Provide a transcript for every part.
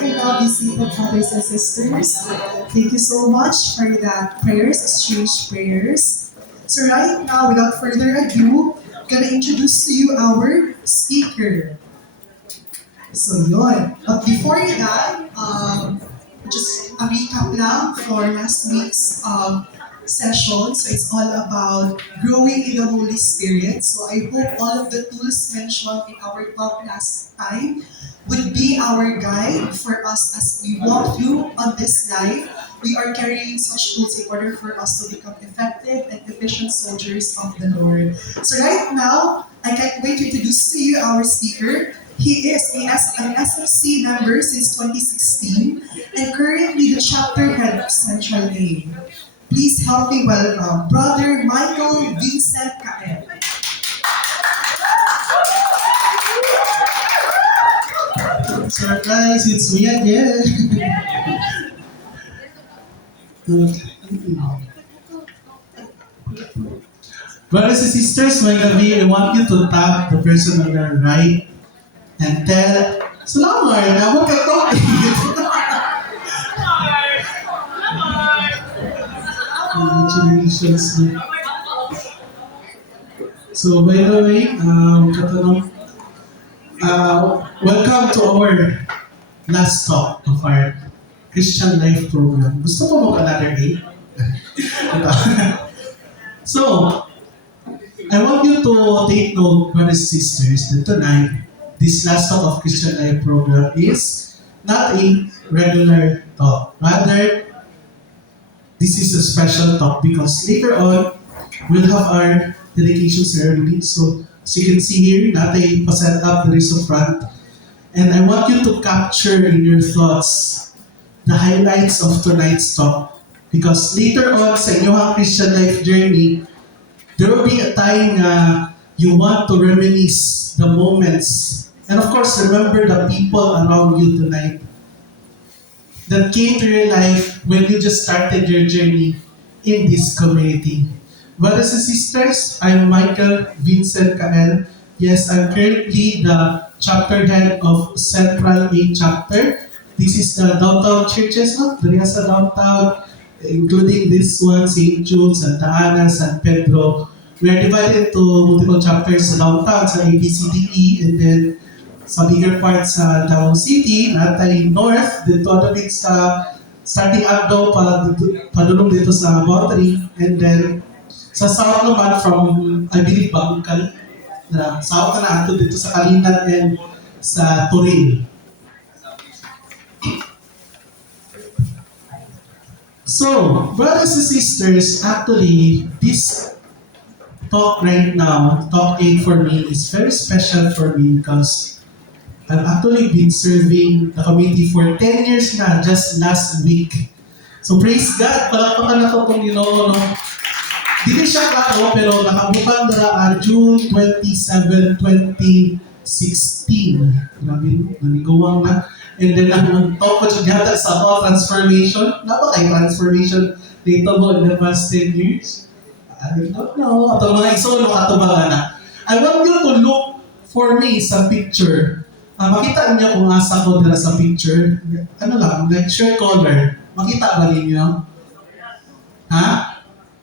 my lovely seated brothers and sisters. Thank you so much for that prayers, exchange prayers. So right now, without further ado, gonna introduce to you our speaker. So yun. But before that, just a recap lang for last week's session. So it's all about growing in the Holy Spirit. So I hope all of the tools mentioned in our talk last time would be our guide for us as we walk through on this life. We are carrying such tools in order for us to become effective and efficient soldiers of the Lord. So right now, I can't wait to introduce to you our speaker. He is an SFC member since 2016 and currently the chapter head of Central A. Please help me welcome Brother Michael Vincent Kael. Surprise, it's me again. Brothers and sisters, my gabi, I want you to tap the person on your right and tell, Salamat, naman ka to. Congratulations. So, by the way, katanong, welcome to our last talk of our Christian Life program. Gusto mo ba another day? So, I want you to take note, brothers and sisters, that tonight, this last talk of Christian Life program is not a regular talk. Rather, this is a special talk because later on, we'll have our dedication ceremony. So, as you can see here, natin pa-set up there is a front. And I want you to capture in your thoughts the highlights of tonight's talk. Because later on sa inyong Christian life journey, there will be a time na you want to reminisce the moments. And of course, remember the people around you tonight that came to your life when you just started your journey in this community. Brothers and sisters, I'm Michael Vincent Kael. Yes, I'm currently the chapter head of Central A chapter. This is the downtown churches, no? There is a downtown, including this one, St. Jude, Santa Ana, San Pedro. We are divided into multiple chapters sa downtown, sa ABCDE, and then sa bigger part sa Davao City, natay north, dito ano din sa starting up daw, padulong dito sa boundary, and then sa south naman from, I believe, Bangkal, na south na ato dito sa Kalinan and sa Turin. So, brothers and sisters, actually, this talk right now, talk 8 for me, is very special for me because I've actually been serving the community for 10 years na, just last week. So praise God, palakpakan na ito kung Ginoo, no? Dili siya klaro, pero nakabutang na June 27, 2016. Grabe, nanigawang na. And then, nag-talk ko siya dito sa transformation. Transformation dito mo in the past 10 years? I don't know. At ang mga iso, makatubangan na. I want you to look for me sa picture. Makita niyo kung asa ko dala sa picture. Ano lang, like shirt color. Makita ba ninyo? Ha?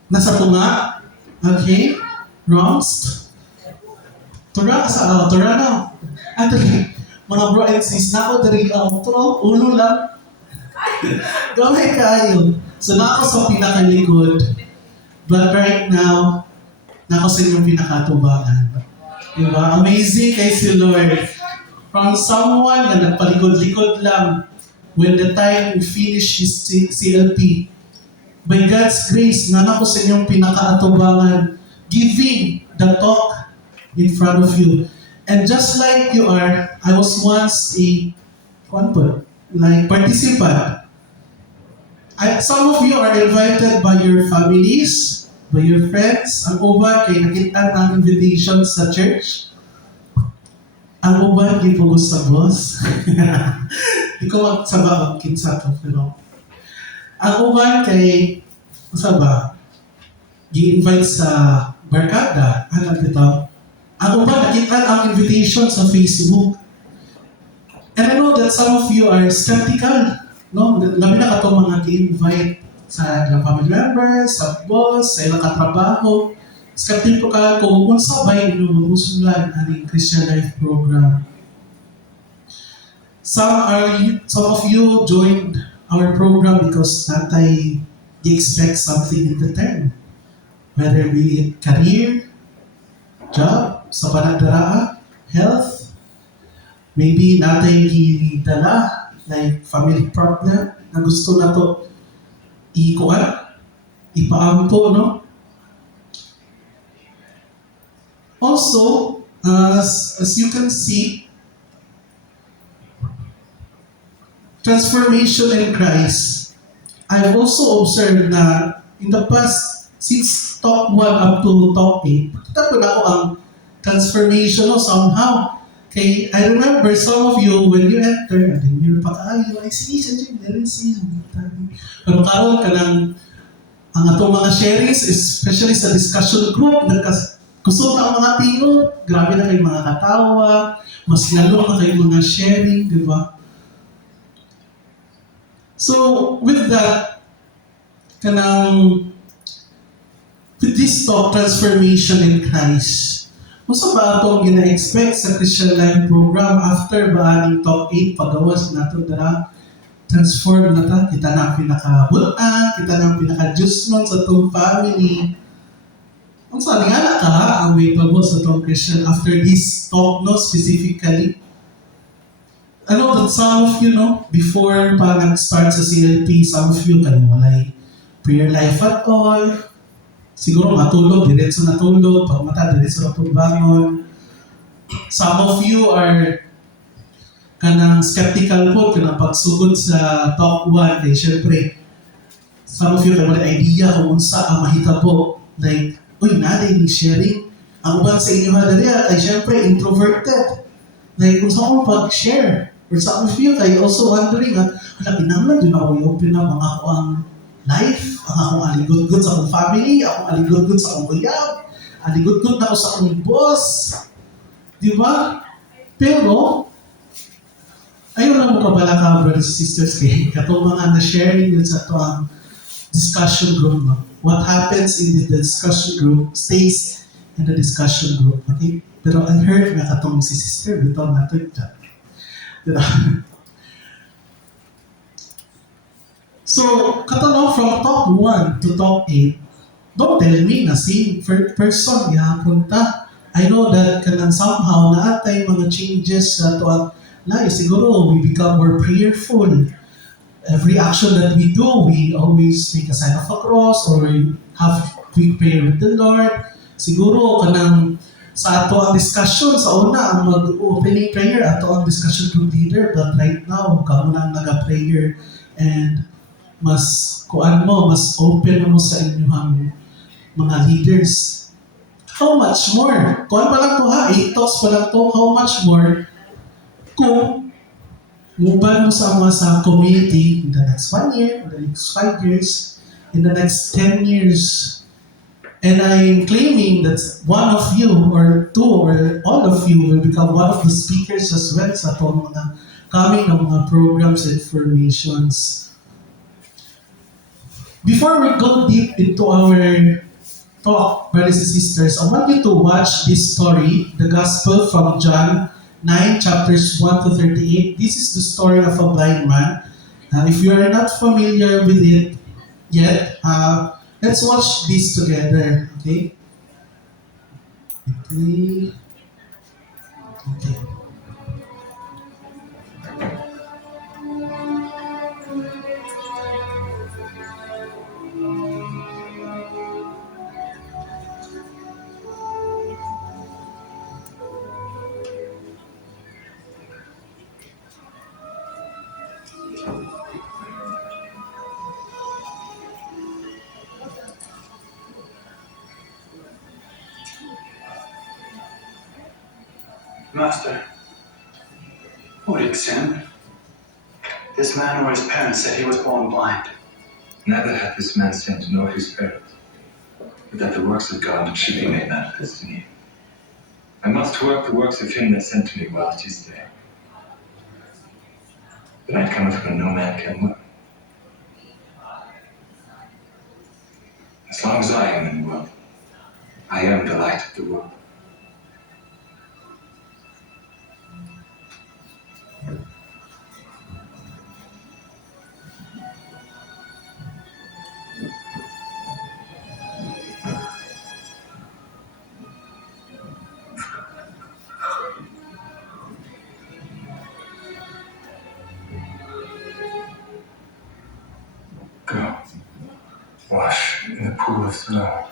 Nasa tunga? Okay. Wrongs? Tura sa tura na. At mga bro and sis, na ako dari outro, ulo lang. Gawin kayo. So na ako sa pinakalikod. But right now, na ako sa inyong pinakatubangan. Diba? Amazing kay si Lord. From someone na nagpalikod-likod lang when the time we finish his CLP. By God's grace, nanako sa inyong pinakaatubangan, giving the talk in front of you. And just like you are, I was once a participant. Some of you are invited by your families, by your friends. Ang uban, kay nakita ng invitation sa church. Ang uban, gipugos sa boss. Di ko magsaba ang kinsa to, pero ang uban kay, masaba, gi-invite sa barkada. Ano dito? Ang uban, nakita ang invitation sa Facebook. And I know that some of you are skeptical, no? Labi na katong mga ki-invite sa ilang family members, sa boss, sa ilang katrabaho. Skeptical ka kung unsa ba yung mamusunlan aning Christian Life program. Some of you joined our program because natay you expect something in return. Whether be it career, job, sa panagdaraa, health, maybe natay gidala like family problem na gusto na to ikuan, ipaampo, no? Also, as you can see, transformation in Christ. I've also observed na in the past, since top 1 up to top 8, kita ko na ako ang transformation no, somehow. Okay, I remember some of you, when you enter, and then you're pag-ayo, I see, there is pero karon ka ng ang atong mga sharings, especially sa discussion group, kusog na ang mga tino, grabe na kay mga katawa, mas lalo na kay mga sharing, di ba? So, with that, with this talk, transformation in Christ, musa ba itong gina-expect sa Christian Life program after ba aning top 8 pagawas nato dara transform na ta, kita na ang pinaka-bulan, kita na ang pinaka-adjustment sa itong family. Ang saan nga ka ang may pagos sa itong Christian after this talk, no, specifically. I know that some of you, no, before pa nag-start sa CLP, some of you kan walay prayer life at all. Siguro matulog, diretso natulog, pag mata, diretso natulog bangon. Some of you are kanang skeptical po, kanang pagsugod sa talk 1, kaya syempre, some of you kayo wala idea kung unsa ang mahitabo. Like, uy, naday ni sharing. Ang uban sa inyo hadariya, kay syempre, introverted. Like, kung saan mo pag-share. Or some of you, kayo also wondering, wala, pinanglan din ako i-open na mga ako ang life, ang akong aligod-good sa akong family, akong aligod-good sa akong uyab, aligod-good na ako sa akong boss. Di ba? Pero, ayaw lang mo kabala ka, brothers and sisters, kay katong mga na-sharing yun sa ito ang discussion group. No? What happens in the discussion group stays in the discussion group. Okay? Pero I heard nga katong si sister, bitaw na ito dyan. Diba? So, katanong from top 1 to top 8, don't tell me na si person gihapon ta. I know that kanang somehow naatay mga changes sa ito ang life. Siguro, we become more prayerful. Every action that we do, we always make a sign of a cross or have quick prayer with the Lord. Siguro, kanang sa ato ang discussion, sa una, ang mag-opening prayer, ato ang discussion group leader, but right now, kamo na ang naga-prayer and mas mas open mo sa inyong mga leaders. How much more? Kuan pa lang to ha, 8 talks pa lang to, how much more kung muban mo sa mga sa community in the next 1 year, in the next 5 years, in the next 10 years. And I'm claiming that one of you, or two, or all of you will become one of the speakers as well sa itong mga coming ng mga programs and formations. Before we go deep into our talk, brothers and sisters, I want you to watch this story, the Gospel from John 9, chapters 1 to 38. This is the story of a blind man. If you are not familiar with it yet, let's watch this together, okay? Okay. Master, what did sin? This man or his parents said he was born blind. Neither hath this man sinned nor his parents, but that the works of God should be made manifest in him. I must work the works of him that sent me while it is day. The night cometh when no man can work. As long as I am in the world, I am the light of the world. Go. Wash in the pool of Siloam.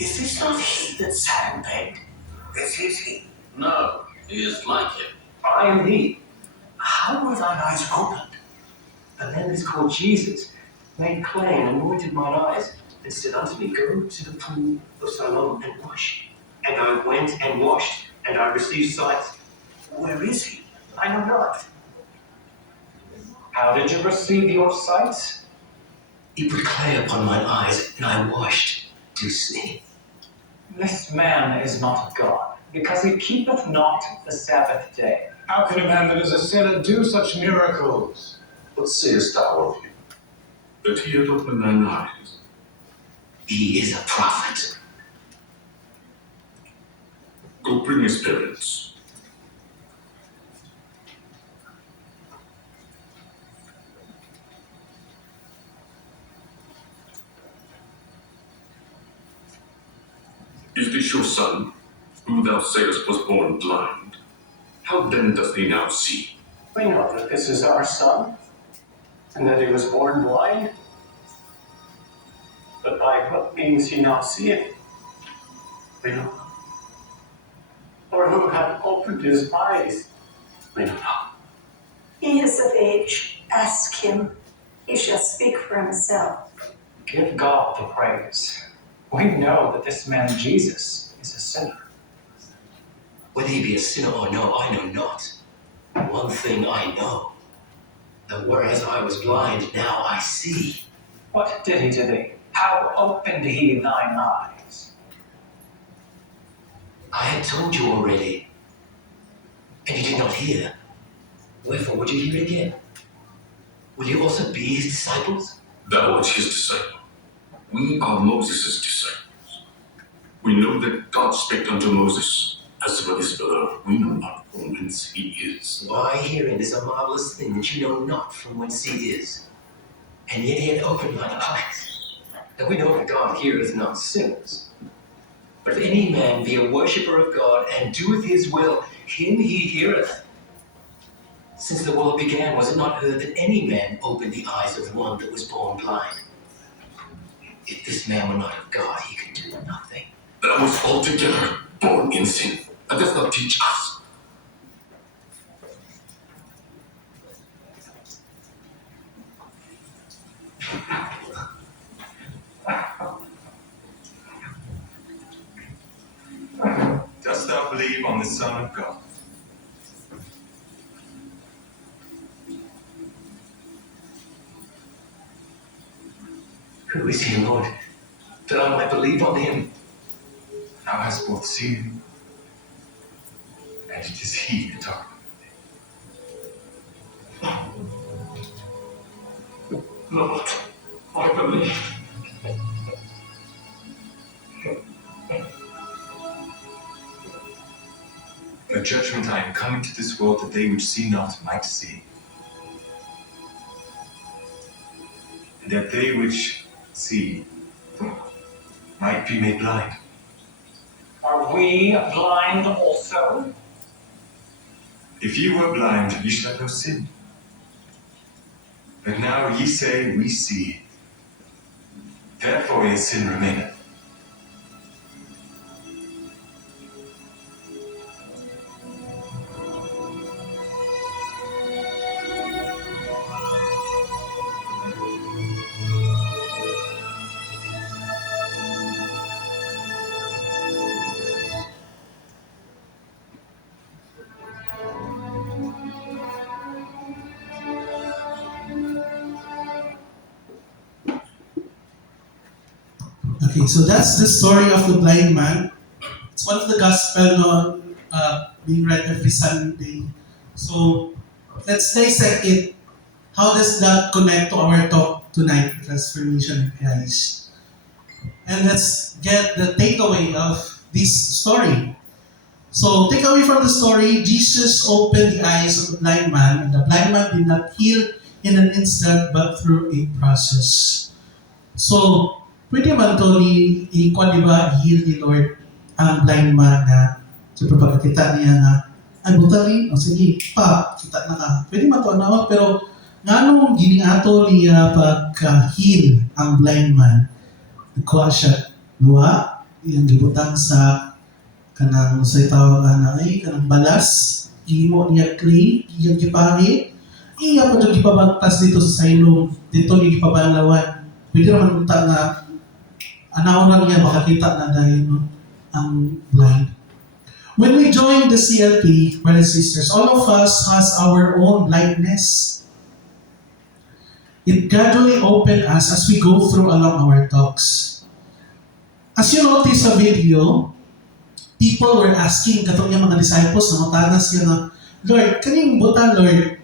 Is this not he that sat in bed? This is he. No, he is like him. I am he. How were thine eyes opened? A man is called Jesus, made clay and anointed mine eyes, and said unto me, Go to the pool of Siloam and wash. And I went and washed, and I received sight. Where is he? I know not. How did you receive your sight? He put clay upon mine eyes, and I washed to see. This man is not God, because he keepeth not the Sabbath day. How can a man that is a sinner do such miracles? What sayest thou of him? That he had opened thine eyes. He is a prophet. Go bring his parents. Is this your son, who thou sayest was born blind? How then doth he now see? We know that this is our son, and that he was born blind. But by what means he now seeth? We know not. Or who hath opened his eyes? We know not. He is of age. Ask him. He shall speak for himself. Give God the praise. We know that this man Jesus is a sinner. Whether he be a sinner or no, I know not. One thing I know, that whereas I was blind, now I see. What did he to thee? How opened he thine eyes? I had told you already, and you did not hear. Wherefore would you hear again? Will you also be his disciples? Thou art his disciple. We are Moses' disciples. We know that God spake unto Moses. As for this fellow, we know not from whence he is. Why, herein is a marvelous thing that you know not from whence he is. and yet he had opened mine eyes. Now we know that God heareth not sinners. But if any man be a worshipper of God and doeth his will, him he heareth. Since the world began, was it not heard that any man opened the eyes of one that was born blind? If this man were not of God, he could do nothing. That was altogether born in sin. That does not teach us. Dost thou believe on the Son of God? Who is he, Lord, that I might believe on him? Thou hast both seen him, and it is he that talketh with thee. Lord, I believe. A judgment I am come into this world that they which see not might see, and that they which see might be made blind. Are we blind also? If ye were blind, ye should have no sin. But now ye say, we see. Therefore your sin remaineth. Okay, so that's the story of the blind man. It's one of the gospel being read every Sunday. So let's dissect it. How does that connect to our talk tonight, Transformation in Christ? And let's get the takeaway of this story. So, takeaway from the story, Jesus opened the eyes of the blind man, and the blind man did not heal in an instant, but through a process. So, pwede man to i-heal ni Lord ang blind man na siyempre pagkakita niya na, ay butali, o sige, kita na ka. Pwede man to anawag, pero nganong giniato niya pagka-heal ang blind man? Nagkuha siya, luwa, yung gibutang sa kanang sa tawag na ay kanang balas, gimo niya clay, iyang gipahi, iya pa yung gipabagtas dito sa sailong, dito niya gipabalawan. Pwede naman punta na anaw na niya makakita na dahil ang blind. When we join the CLP, brothers and sisters, all of us has our own blindness. It gradually opened us as we go through along our talks. As you notice sa video, people were asking katong yung mga disciples na matanas siya na, Lord, kaning buta, Lord,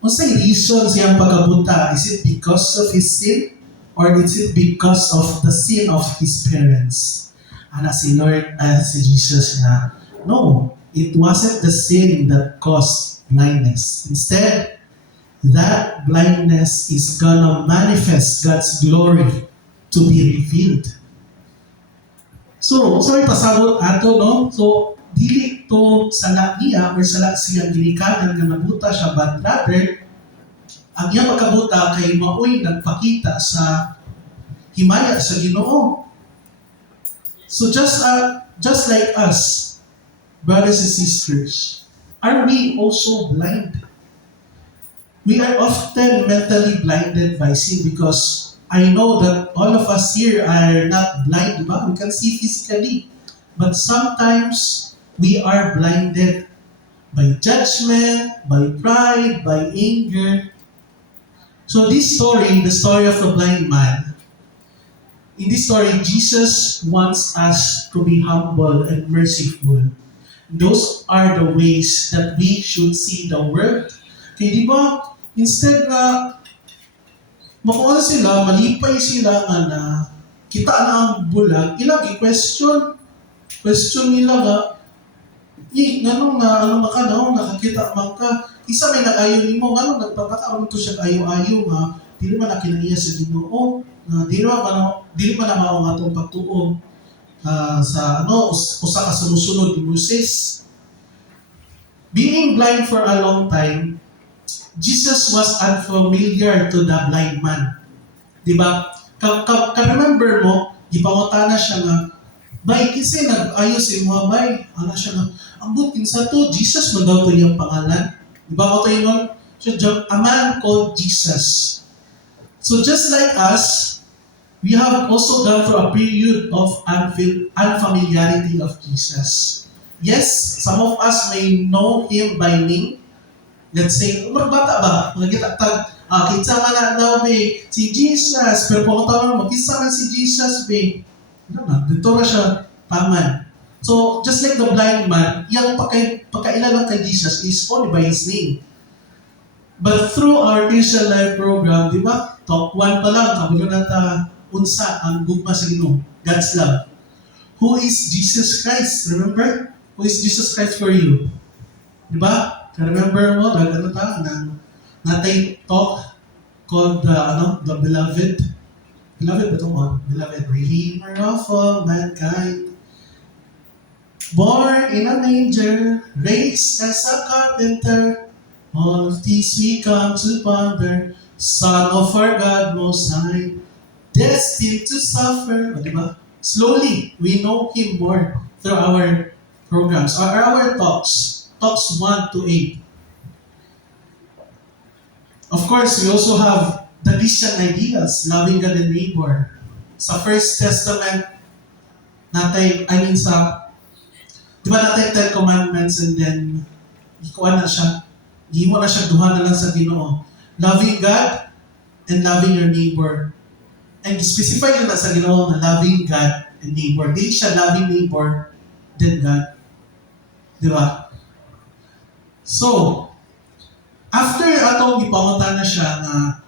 unsay reason siyang pagkabuta? Is it because of his sin? Or is it because of the sin of his parents? Ana si Lord, si Jesus na, no, it wasn't the sin that caused blindness. Instead, that blindness is gonna manifest God's glory to be revealed. So, sorry pasabot ato, no? So, dili to sala niya or sala siyang ginikanan nga nabuta siya, but rather, ang iyang pagkabuta kay maoy nagpakita sa himaya sa Ginoo. So just like us, brothers and sisters, are we also blind? We are often mentally blinded by sin because I know that all of us here are not blind, diba? We can see physically. But sometimes we are blinded by judgment, by pride, by anger. So this story, the story of the blind man, in this story, Jesus wants us to be humble and merciful. Those are the ways that we should see the world. Kaya di ba, instead na makuha sila, malipay sila nga na kita na ang bulag, ilang i-question nila nga, ganun na, ano ka na, nakakita man ka, isa may nag-ayo ni mo, ganun, nagpapataon to siya ayo-ayo nga, dili man na kinaiya sa Ginoo, dili man na mao nga atong pagtuo sa usa ka sumusunod ni Moses. Being blind for a long time, Jesus was unfamiliar to the blind man. Di ba? Ka-remember mo, gipangutana siya nga, bay, kasi nag-ayos si mga bay. Ano siya nga, ang buting sa to, Jesus man daw to yung pangalan. Di ba? Ito yun, a man called Jesus. So just like us, we have also gone through a period of unfamiliarity of Jesus. Yes, some of us may know Him by name. Let's say, magbata ba? Mga kitsa nga na daw, be, si Jesus. Pero pangutawa mo, kitsa nga si Jesus, be. Ano na, dito na siya, taman. So, just like the blind man, yung pagkailalang kay Jesus is only by His name. But through our Christian Life program, di ba? Talk 1 pa lang, kabalo nata unsa ang gugma sa Ginoo, God's love. Who is Jesus Christ? Remember? Who is Jesus Christ for you? Di ba? Remember mo, natay talk called the Beloved. Beloved ba ito mo? Beloved, Redeemer of all mankind. Born in a manger, raised as a carpenter, all of these we come to ponder, Son of our God Most High, destined to suffer. O, diba? Slowly, we know Him more through our programs, or our talks 1 to 8. Of course, we also have the Christian ideals, loving God and neighbor. Sa First Testament, di ba natin 10 commandments and then, ikuha na siya, mo na siya, duha na lang sa Ginoo. Loving God and loving your neighbor. And specify yun na sa Ginoo na loving God and neighbor. Di siya loving neighbor, then God. Di ba? So, after atong ipangutan na siya na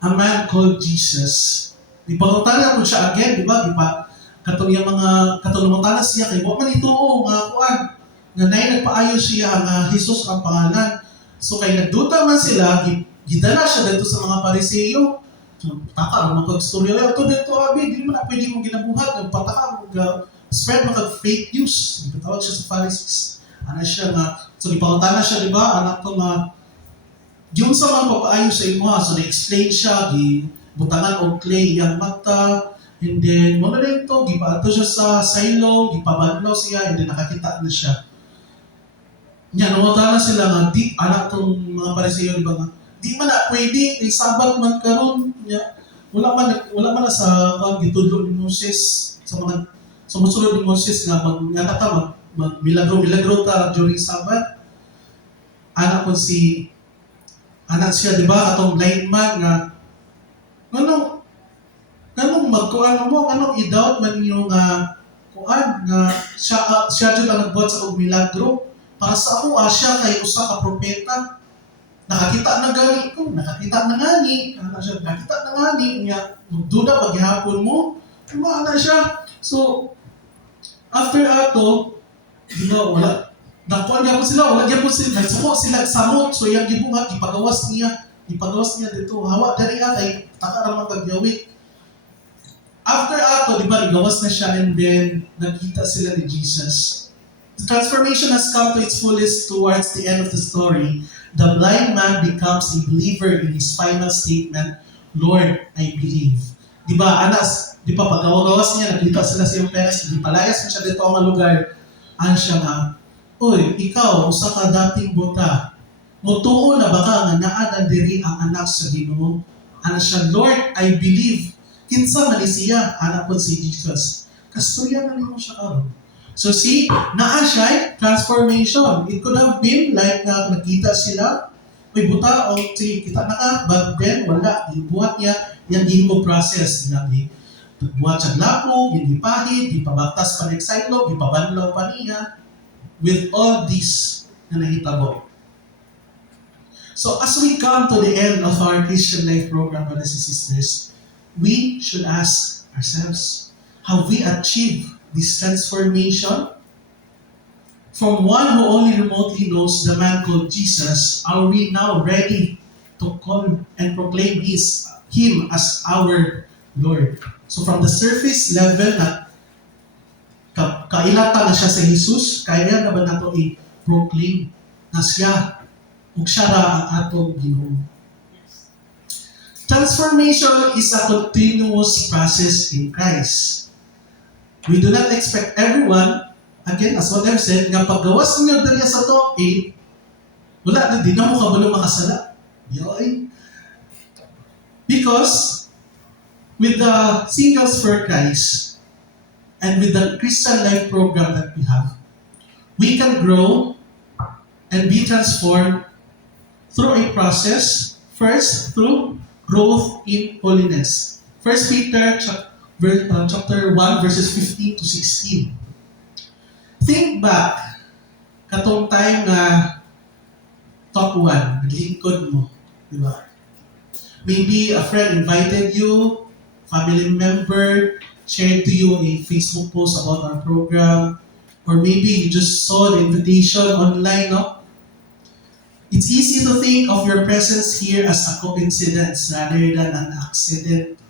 a man called Jesus, ipangutan na po siya again, di ba? Di ba? Katong yung mga katulungan na siya kay man ito nga kuan nga nay nagpaayo siya nga Jesus ang pangalan. So kay nagduta man sila, gidala siya dito sa mga Pariseo. So, taka mo mag-istorya to dito abi, di mo na pwede mo ginabuhat, nagpataka mo spread mo kag fake news. Gitawag siya sa Pharisees. Ano siya nga, so ipangutan na siya, di ba? Anak ko nga, yung sa mga papaayo sa imo, so na-explain siya, butangan o clay, yung mata, and then, muna rin ito, gipaato siya sa silo, gipabanlaw siya, and then nakakita na siya. Yan, nangutan na sila nga, di, anak tong mga Pariseo, di ba nga, di man na pwede, sabat man karon niya, wala man na sa gitudlo ni Moses, sa mga sumusunod ni Moses nga, milagro ta during Sabbath. Anak siya, di ba, katong blind man nga, ganong magkuhan mo, ganong i-doubt man yung kuan, nga siya dyan lang nagbuhat sa milagro. Para sa ako, siya kay usa ka propeta. Nakakita na gani, niya, magduda, paghihapon mo, kumana siya. So, after ato, di ba, wala. Nakuha niya po sila, wala niya po sila. Nagsuko sila samot. So yung gibuhat, ipagawas niya dito. Hawa, dari kay taka naman kagyawit. After ato, di ba, nagawas na siya and then nakita sila ni Jesus. The transformation has come to its fullest towards the end of the story. The blind man becomes a believer in his final statement, Lord, I believe. Di ba, pag-gawas niya, nakita sila sa iyong parents, di palayas mo siya dito ang lugar. Ano siya nga, oy, ikaw, usa ka dating bota, mutuo na baka nga naa diri ang anak sa Ginoo. Ano siya, Lord, I believe. Kinsa man siya, anak po si Jesus. Kasturya na mo siya karon. So see, naa siya, transformation. It could have been like na nakita sila, may buta, o sige, kita na ka, but then wala, ibuhat niya, yung himo process niya. Buhat siya lapo, yung ipahid, ipabaktas pa ng excitement, ipabanlaw pa niya, with all this na nahitabo. So as we come to the end of our Christian Life program, brothers and sisters, we should ask ourselves, have we achieved this transformation? From one who only remotely knows the man called Jesus, are we now ready to call and proclaim Him as our Lord. So from the surface level na kailata na siya sa Jesus, kaya na ba nato i-proclaim na siya ug siya ra ang atong Ginoo. Transformation is a continuous process in Christ. We do not expect everyone, again, as what I've said, nga paggawas ninyo dali sa top 8, wala na, di na mo kabalo makasala. Yoy. Because, with the Singles for Christ, and with the Christian Life program that we have, we can grow and be transformed through a process, first through growth in holiness. 1 Peter chapter 1 verses 15 to 16. Think back katong time na top 1, naglingkod mo, di ba? Maybe a friend invited you, family member shared to you a Facebook post about our program, or maybe you just saw the invitation online, no? It's easy to think of your presence here as a coincidence rather than an accident.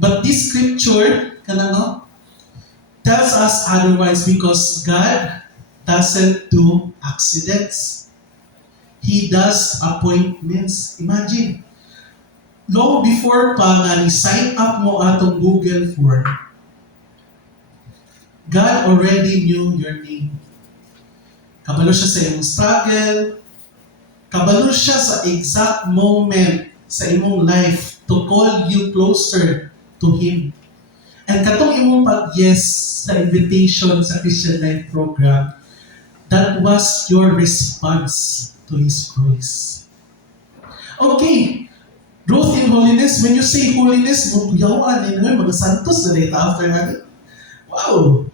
But this scripture, tells us otherwise because God doesn't do accidents. He does appointments. Imagine, long before pa nga ni-sign up mo atong Google form, God already knew your name. Kabalo siya sa iyong struggle, kabalo siya sa exact moment sa imong life to call you closer to Him. And katong imong pag-yes sa invitation sa Christian Life program, that was your response to His voice. Okay, growth in holiness. When you say holiness, magkuyawan, mga santos na dito after natin. Wow!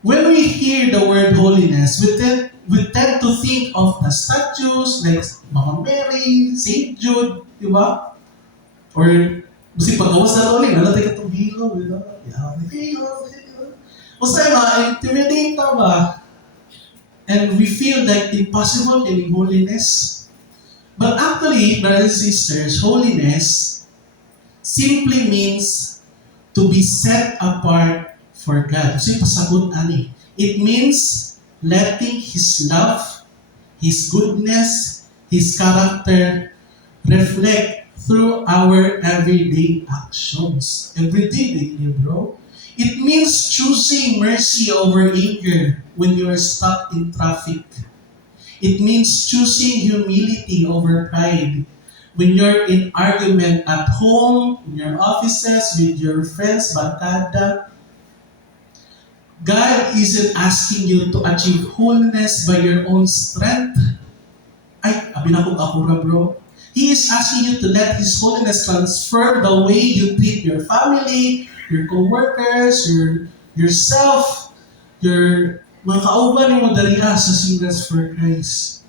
When we hear the word holiness, we tend to think of the statues like Mama Mary, St. Jude, di ba? Or, kasi paggawas na ulit, nalatay ka itong hilo, di ba? O sa'yo ma-intimidate na ba? And we feel that impossible in holiness. But actually, brothers and sisters, holiness simply means to be set apart for God. So, pasagot ani. It means letting His love, His goodness, His character reflect through our everyday actions. Everyday, bro. It means choosing mercy over anger when you are stuck in traffic. It means choosing humility over pride when you're in argument at home, in your offices, with your friends, barkada. God isn't asking you to achieve holiness by your own strength. Ay, abi na kong akura, bro. He is asking you to let His holiness transfer the way you treat your family, your co-workers, yourself, your mga kauban mo dariha sa Singles for Christ.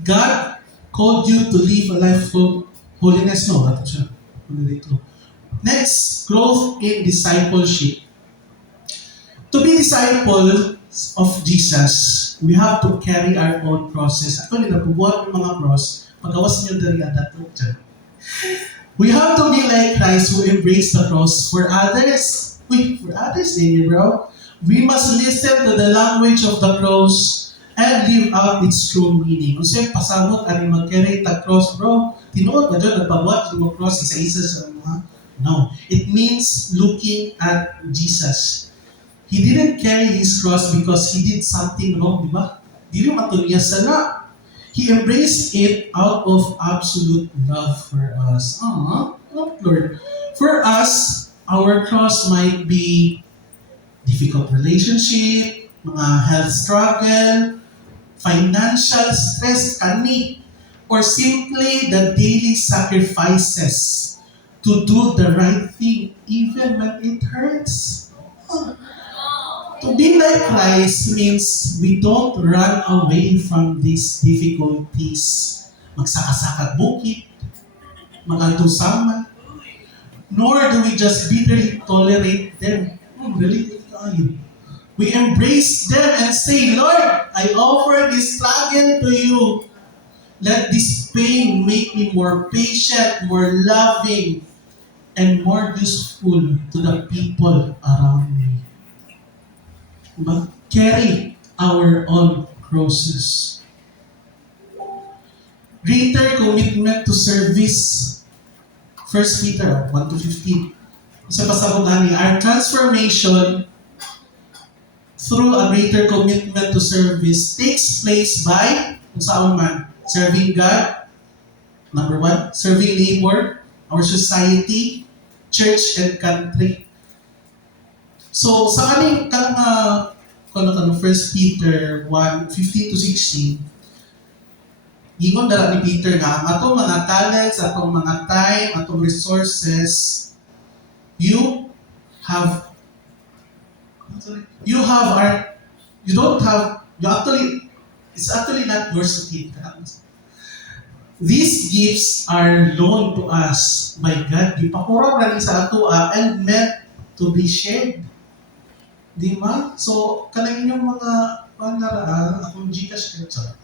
God called you to live a life full holiness. No, ato siya. Next, growth in discipleship. To be disciples of Jesus, we have to carry our own crosses. Actually, nabubuhat ng mga cross, pagkawas niyo dariha dato siya. We have to be like Christ who embraced the cross for others. For others, bro. We must listen to the language of the cross and live out its true meaning. Kung sa'yo, pasabot, ano mag-carry the cross, bro. Tinuod na dyan, nagpabuhat yung cross, isa-isa sa mga. No. It means looking at Jesus. He didn't carry His cross because He did something wrong, di ba? Di rin matuloy sana. He embraced it out of absolute love for us. Lord. For us, our cross might be difficult relationship, mga health struggle, financial stress, or simply the daily sacrifices to do the right thing even when it hurts. To be like Christ means we don't run away from these difficulties. Magsakasakat bukid, magantusama, nor do we just bitterly tolerate them. Really, We embrace them and say, Lord, I offer this struggle to you. Let this pain make me more patient, more loving, and more useful to the people around me. But carry our own crosses. Greater commitment to service. 1 Peter 1-15. Sa pasabog ani, our transformation through a greater commitment to service takes place by, kung saan man, serving God, number 1, serving neighbor, our society, church, and country. So, sa kaning kung 1 Peter 1:15-16, ingon dala ni Peter nga, ang atong mga talents, atong mga time, atong resources, you it's actually not yours to keep. These gifts are loaned to us by God. Gipakura ra ni sa ato and meant to be shared. Di ba? So, kanang inyong mga akong Gcash card.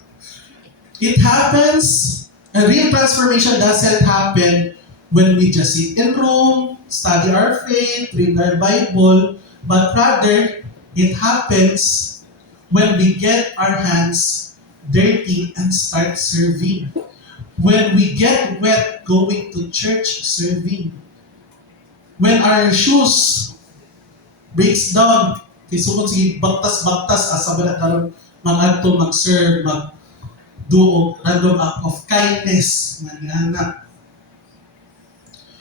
It happens, a real transformation doesn't happen when we just sit in room, study our faith, read our Bible, but rather, it happens when we get our hands dirty and start serving. When we get wet going to church serving. When our shoes breaks down, kisukot sige baktas-baktas asa ba na karon mag-adto mag-serve, do random act of kindness nga.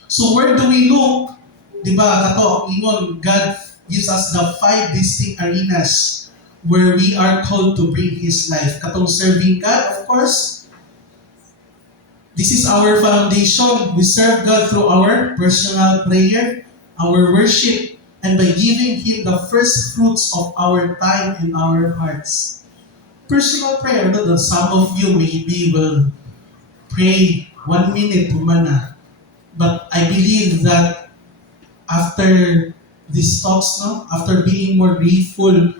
So where do we look? Diba, kato, ingon, God gives us the 5 distinct arenas where we are called to bring His life. Katong serving God, of course, this is our foundation. We serve God through our personal prayer, our worship, and by giving Him the first fruits of our time and our hearts. Personal prayer, no? Some of you maybe will pray 1 minute humana. But I believe that after these talks, no, after being more grateful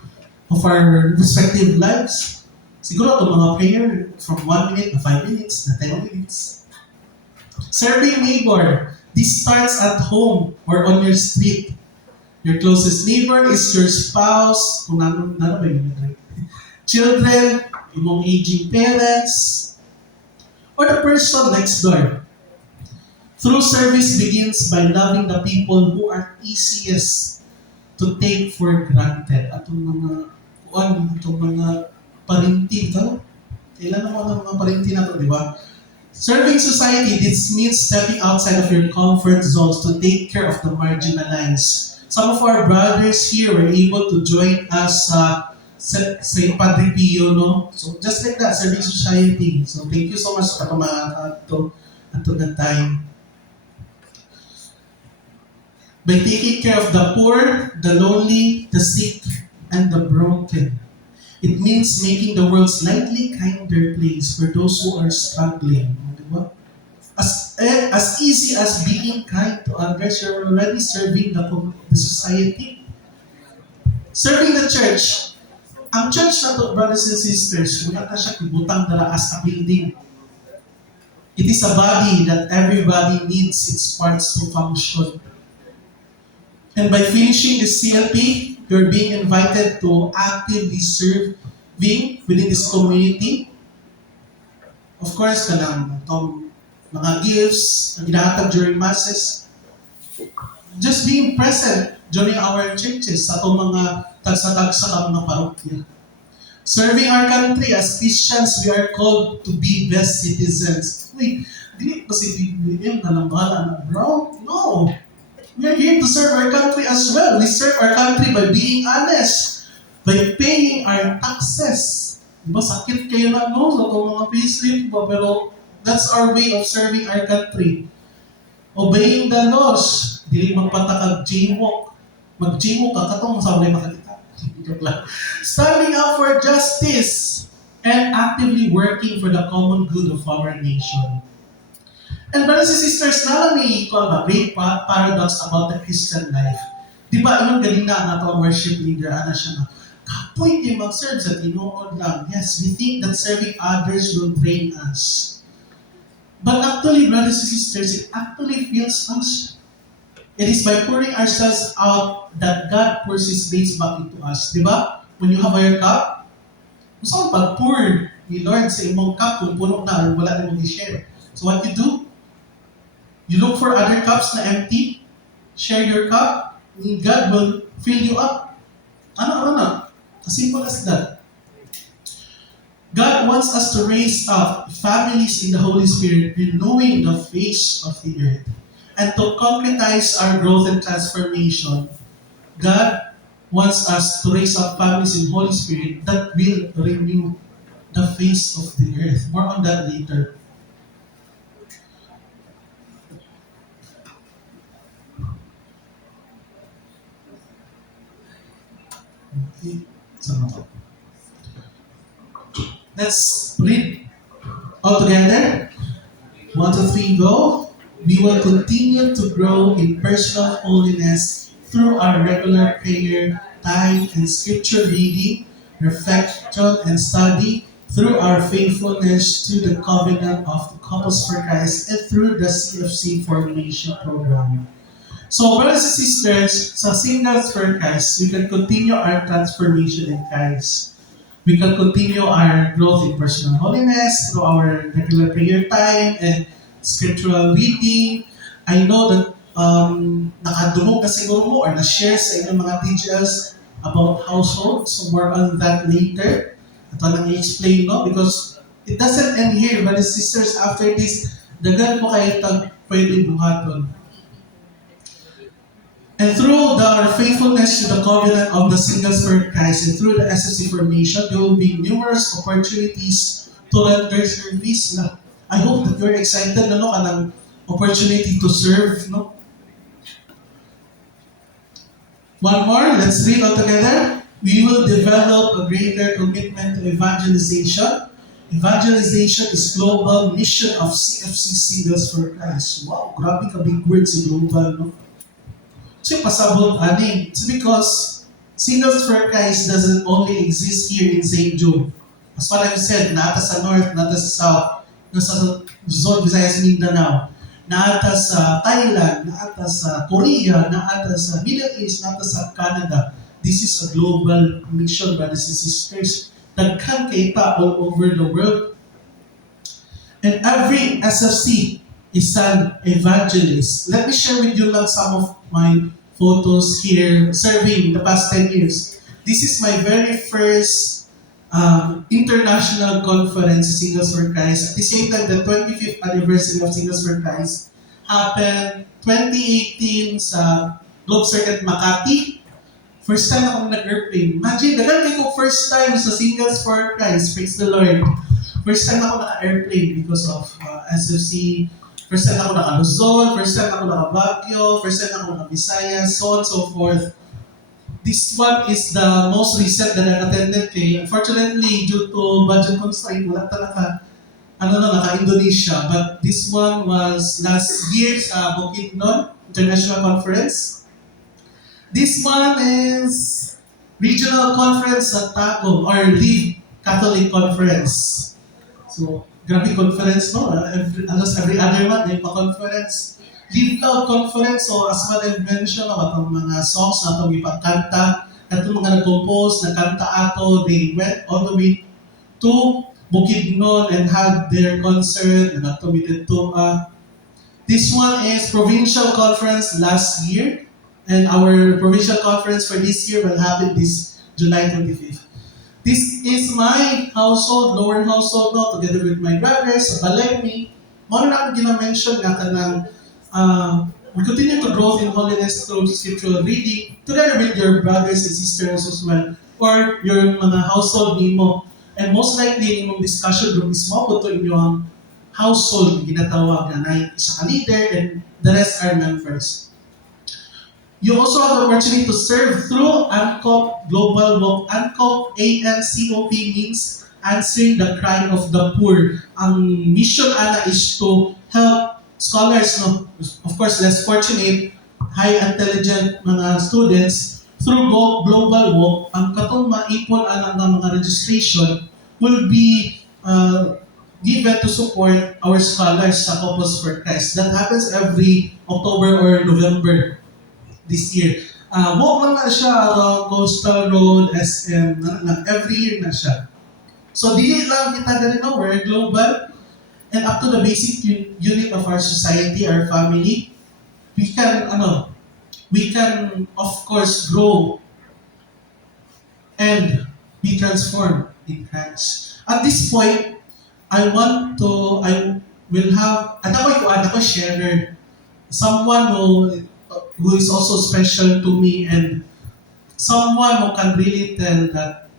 of our respective lives, siguro itong mga prayer from 1 minute to 5 minutes, na 10 minutes. Serving neighbor, this starts at home or on your street. Your closest neighbor is your spouse, kung nano ba yun? Children, yung aging parents, or the person next door. True service begins by loving the people who are easiest to take for granted. Atong mga parinti ito. Kailan naman ang mga parinti na ito, di ba? Serving society, this means stepping outside of your comfort zones to take care of the marginalized. Some of our brothers here were able to join us sa Padre Pio, no? So just like that, serving society. So thank you so much sa mga ato na time. By taking care of the poor, the lonely, the sick, and the broken. It means making the world slightly kinder place for those who are struggling. Diba? As easy as being kind to others, you're already serving the society. Serving the church. Ang church na to, brothers and sisters, wala na siya kibutang dala as a building. It is a body that everybody needs its parts to function. And by finishing the CLP, you're being invited to actively serving within this community. Of course, itong mga gifts na ginahatag during masses. Just being present during our churches sa itong mga tagsa-tagsa ka mga parokya. Serving our country as Christians, we are called to be best citizens. Wait, di ba si BBM na nambala na bro? No! We are here to serve our country as well. We serve our country by being honest, by paying our taxes. Diba, sakit kayo na, no? Sa itong mga payslip, pero that's our way of serving our country. Obeying the laws. Dili magpatakag jaywalk. Mag-jaywalk ka, katong masabi makakita. Standing up for justice and actively working for the common good of our nation. And brothers and sisters, nalami ko ba great paradox about the Christian life. Di ba, inong galing na ang ato worship leader, ana siya na, kapoy kayo mag-serve sa tinuod lang. Yes, we think that serving others will drain us. But actually, brothers and sisters, it actually fills us. It is by pouring ourselves out that God pours His grace back into us. Di ba? When you have your cup, gusto mo pag-pour ni Lord sa imong cup kung puno na or wala na mong i-share. So what you do? You look for other cups na empty, share your cup, and God will fill you up. Ano na? As simple as that. God wants us to raise up families in the Holy Spirit, renewing the face of the earth. And to concretize our growth and transformation, God wants us to raise up families in Holy Spirit that will renew the face of the earth. More on that later. Okay. Let's read all together. 1, 2, 3, go. We will continue to grow in personal holiness through our regular prayer, time, and scripture reading, reflection, and study, through our faithfulness to the covenant of the Couples for Christ, and through the CFC Formation Program. So, brothers and sisters, sa Singles for Christ, we can continue our transformation in Christ. We can continue our growth in personal holiness through our regular prayer time and scriptural reading. I know that nakadungog na siguro mo or na-share sa inyong mga teachers about household. So more on that later. Ito lang i-explain, no? Because it doesn't end here, brothers and sisters. After this, dagan po kayo tag pwede buhaton. And through our faithfulness to the covenant of the Singles for Christ and through the SFC formation, there will be numerous opportunities to render service. Na, I hope that you're excited na no, kanang opportunity to serve. No? One more, let's read all together. We will develop a greater commitment to evangelization. Evangelization is global mission of CFC Singles for Christ. Wow, grabe ka big word si global, no? So, pasabot ani. It's because Singles for Christ doesn't only exist here in St. Jude. As what I've said, naata sa North, naata sa South, nasa Luzon, Visayas, Mindanao, naata sa Thailand, naata sa Korea, naata sa Middle East, naata sa Canada. This is a global mission, brothers and sisters. Daghan kita all over the world. And every SFC is an evangelist. Let me share with you lang some of my photos here serving the past 10 years. This is my very first international conference, Singles for Christ. At the same time, the 25th anniversary of Singles for Christ happened 2018 sa Globe Circuit Makati. First time ako nag-airplane. Imagine, dagan ko first time sa Singles for Christ. Praise the Lord. First time ako naka-airplane because of SFC. First time ako naka-Luzon, first time ako naka-Baguio, first time ako naka-Visayas, so on and so forth. This one is the most recent that I attended kay. Unfortunately, due to budget constraint, wala talaga naka-Indonesia. But this one was last year sa Bukidnon International Conference. This one is Regional Conference sa Tagum or Live Catholic Conference. So, grabe conference, no? Almost every other month, may pa-conference. Live Loud Conference, so as what I've mentioned, itong mga songs na itong ipagkanta, itong mga nag-compose, nagkanta ato, they went all the way to Bukidnon and had their concert, nag-committed to this one is Provincial Conference last year, and our Provincial Conference for this year will happen this July 25th. This is my household, lower household, no, together with my brothers, sa Balemi. More na akong gina-mention nga kanang we continue to grow in holiness through scriptural reading, together with your brothers and sisters as well, or your mga household nimo. And most likely, yung discussion group is mo po ito inyong household, ginatawag na isa ka leader, and the rest are members. You also have the opportunity to serve through ANCOP Global Walk. ANCOP, A-N-C-O-P means answering the cry of the poor. Ang mission ana is to help scholars, no, of course less fortunate, high intelligent mga students through Global Walk, ang katong maipon anang ng mga registration will be given to support our scholars sa Couples for Christ. That happens every October or November this year. Walk lang na siya along Coastal Road, SM, every year na siya. So, dili lang kita ganun, no? We're global. And up to the basic unit of our society, our family, we can, of course, grow and be transformed in Christ. At this point, I will have, ako share someone who is also special to me and someone who can really tell that,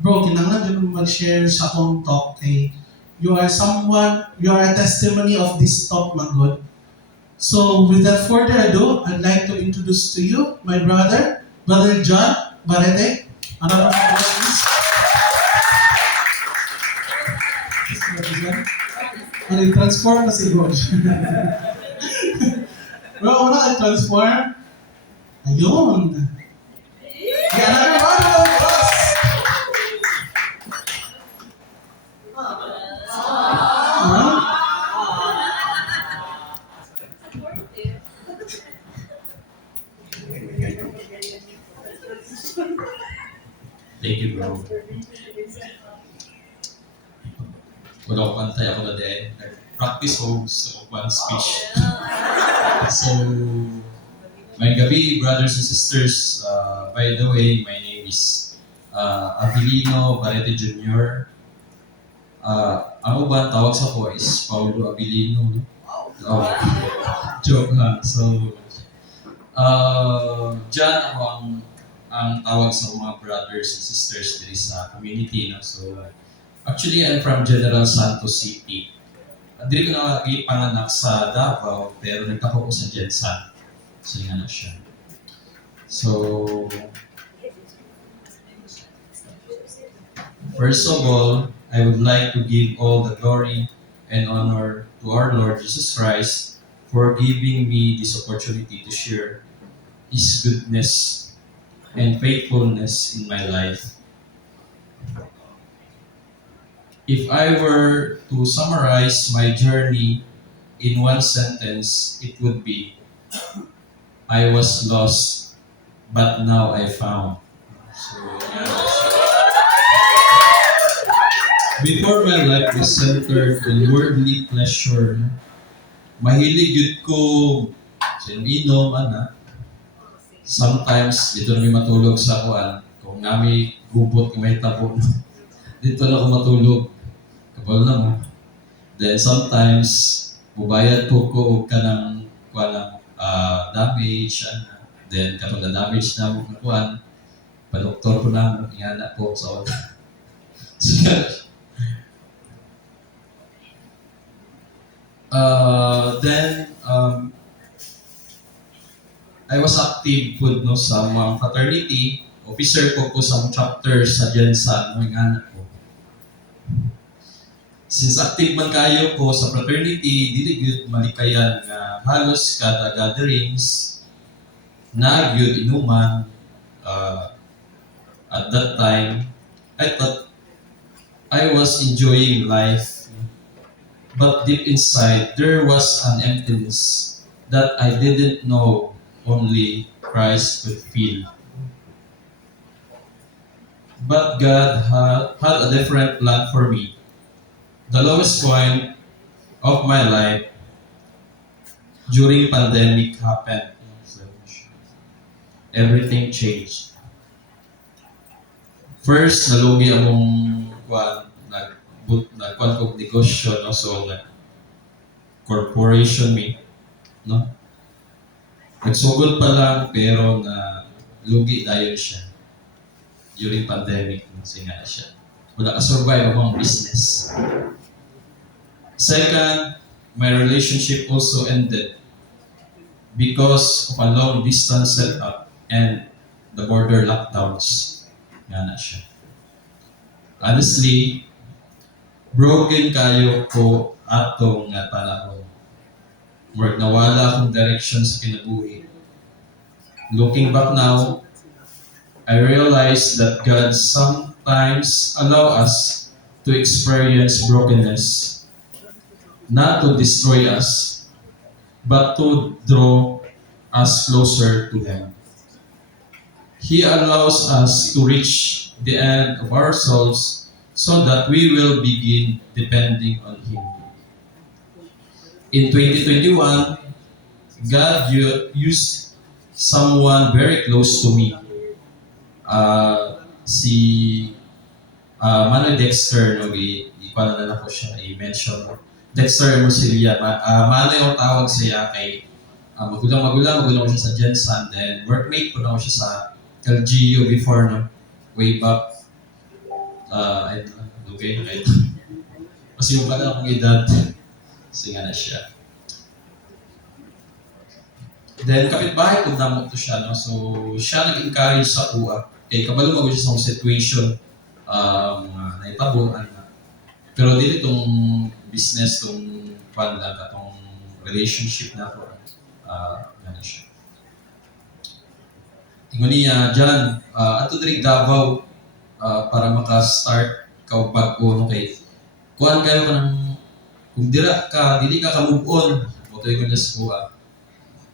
bro, kinanglan dyan mag-share sa akong talk kay you are a testimony of this talk, my God. So, without further ado, I'd like to introduce to you my brother, Brother John Barrete. Another please. Ano yung transform na si God? Bro, wala kang transform? Ayun. Yeah, another round of applause. Thank you, bro. Wala ko pantay ako na din. Practice ko gusto ko one speech. So, may gabi, brothers and sisters. By the way, my name is Abilino Barrete Jr. Ang ubang tawag sa ko is Paulo Abilino. Oh, joke lang. So, dyan ako ang tawag sa mga brothers and sisters dito sa community. No? So, actually, I'm from General Santos City. Dili ko na ipanganak sa Davao, pero nagtako ko sa Jensan. So, yun na siya. So, first of all, I would like to give all the glory and honor to our Lord Jesus Christ for giving me this opportunity to share His goodness and faithfulness in my life. If I were to summarize my journey in one sentence, it would be, I was lost, but now I found. So, yeah. Before my life was centered on worldly pleasure, mahilig yun ko sa inom, Sometimes, dito na may matulog sa kuan. Kung nami gubot, kung may tabo, dito na ako matulog. Kapal na mo. Then sometimes, bubayad po ko og kanang kuan ng damage. Then katong na damage na mo kuan, pa-doktor ko na mo, ingana ko sa oda. Then, I was active po sa mga fraternity. Officer ko sa chapter sa Jensan, mga anak ko. Since active man kayo ko sa fraternity, dili gyud malikayan nga halos kada gatherings na gyud inuman. At that time, I thought I was enjoying life, but deep inside there was an emptiness that I didn't know only Christ could feel. But God had a different plan for me. The lowest point of my life during pandemic happened. Everything changed. First, nalugi among nagkuan kong negosyo, no? So, corporation me, no? Nagsugod pa lang, pero na lugi dayon siya during pandemic, kasi nga siya. Wala ka-survive akong business. Second, my relationship also ended because of a long distance setup and the border lockdowns. Nga na siya. Honestly, broken kayo ko atong nga panahon. Nawala akong direction sa kinabuhi. Looking back now, I realized that God sometimes allow us to experience brokenness, not to destroy us, but to draw us closer to Him. He allows us to reach the end of ourselves so that we will begin depending on Him. In 2021, God used someone very close to me. Si Manoy Dexter, no, ipanalan ako siya, i-mention. Dexter Musilia, Manoy ang tawag siya kay magulang ko siya sa Jensen, then workmate ko na ako siya sa LGU before, no, way back. Okay. Kasi yung pala akong edad, kasi nga na siya. Then kapitbahay ko na mo to siya, no? So siya nag-encourage sa kuha. Kaya kabalo mag siya sa akong situation, naitabuan na. Pero dili itong business, itong fund lang, itong relationship na ako, gano'n siya. Ingon niya, John, ato diri Davao, para maka-start ka bago, no, kay kuhaan kayo ka ng, kung dili ka ka-move on, motoy ko niya sa kuha.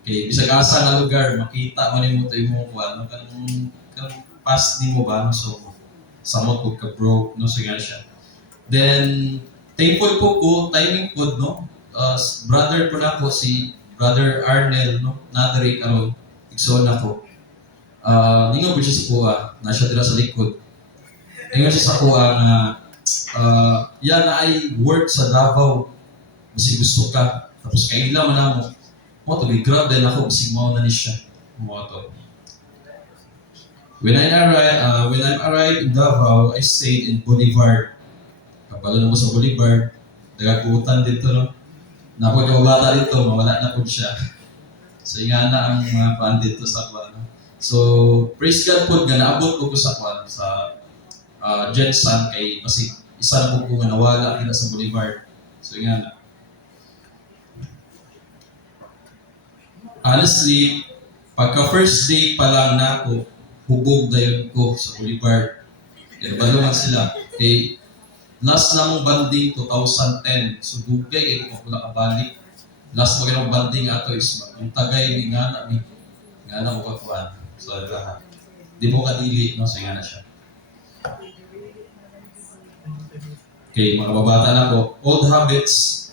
Okay, bisag asa nga lugar, makita mo ni mo tayo mo kuha, no, kanang past ni mo ba, no, so samot ko ka-broke, no, so gano'n siya. Then, thankful po ko, timing po, no, brother po na po, si Brother Arnel, no, nadari karon, igsoon ako. Ningon po siya sa kuha, nasa dira sa likod. Ningon siya sa kuha nga, yan na ay work sa Davao, kasi gusto ka, tapos kaila man na mo, mo to, grab din ako, kasi mao na ni siya, mo to. When I arrived in Davao, I stayed in Boulevard. Kapalo na mo sa Boulevard, dagagutan dito, no? Napag bata dito, mawala na po siya. So, nga na ang mga paan dito sa kwan. So, praise God po, nga naabot ko sa kwan, sa Jensen, kay kasi isa na po nga nawala kita sa Boulevard. So, nga na. Honestly, pagka first day pa lang na ako, hubog dayon ko sa Boulevard. Kaya balo man sila. Okay, last na mong banding 2010. So dugay kay ko pula ka balik. Last mo ganong banding ato is yung tagay ni nga na mo kakuan. So lahat. Di mo kadili, no, so nga na siya. Okay, mga babata na ko. Old habits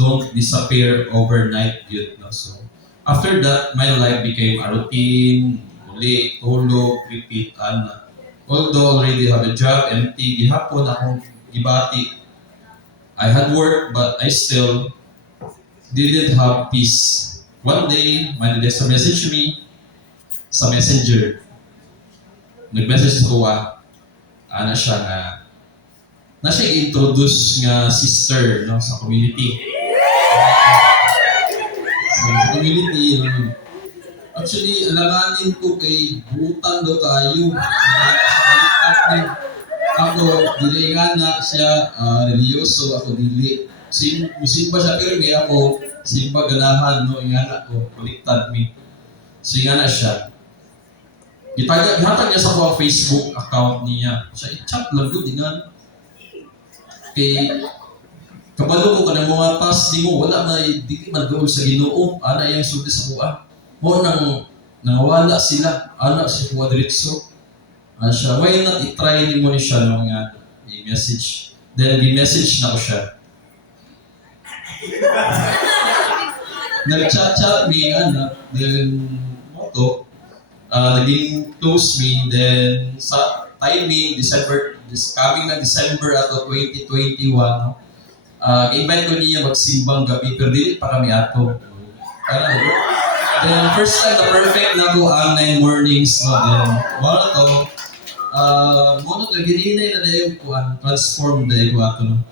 don't disappear overnight, yun, no? So after that, my life became a routine, uli, tulog, repeat, and although already have a job, empty, gihapon akong gibati. I had work, but I still didn't have peace. One day, my director messaged me sa messenger. Nag-message sa kuha, siya nga, na siya i-introduce nga sister, no, sa community. So, sa community, actually, alanganin ko kay butan daw tayo. Ako, dili nga na siya religyoso, ako dili. Musimba siya, pero may ako, simba ganahan, no, nga na ko, baliktad mi. So, nga na siya. Ihatag niya sa ako ang Facebook account niya. Siya, i-chat lang ko, dingan. Kay, kabalo ko ka ng mga pas, di mo, wala na, di man gawin sa Ginoo, ana yung sulti sa kuha. Mo nang nawala sila, anak si Kuya Diretso. Siya, why not i-try mo ni siya nung i-message. Then, i-message na ko siya. Nag-chat me, then, moto, naging close me, then, sa timing, coming na December ato 2021, invite ko niya magsimbang gabi, pero dili pa kami ato. Then, first time na perfect na ko ang 9 mornings, no? Then, mo to, gininay na dayo ko, transform dayo ko ato, no?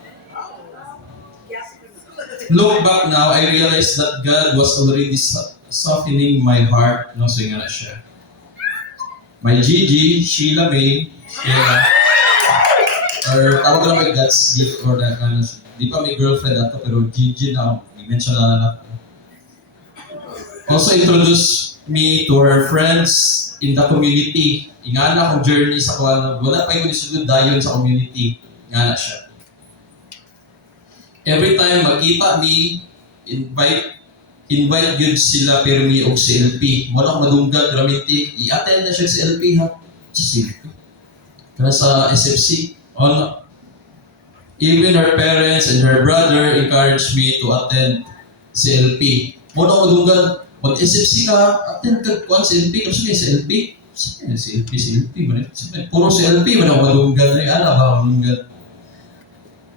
Look back now, I realized that God was already softening my heart, no? So, nga na siya. My Gigi, Sheila May, or tawag na may God's gift or that kind of, di pa may girlfriend ato, pero Gigi na, i-mention na ako. Also introduce me to her friends in the community. Ingana akong journey sa kuan, wala pa yung isugod dayon sa community. Ingana siya. Every time makita mi, invite yun sila pero mi og si LP. Wala madunggan graminti, i-attend na siya si LP ha. Si LP. Kaya sa SFC, even her parents and her brother encouraged me to attend si LP. Wala madunggan, mag-SFC ka, attend ka kuan si LP, kasi may si LP. Si LP. Puro si LP, wala madunggan rin. Ano ba madunggan?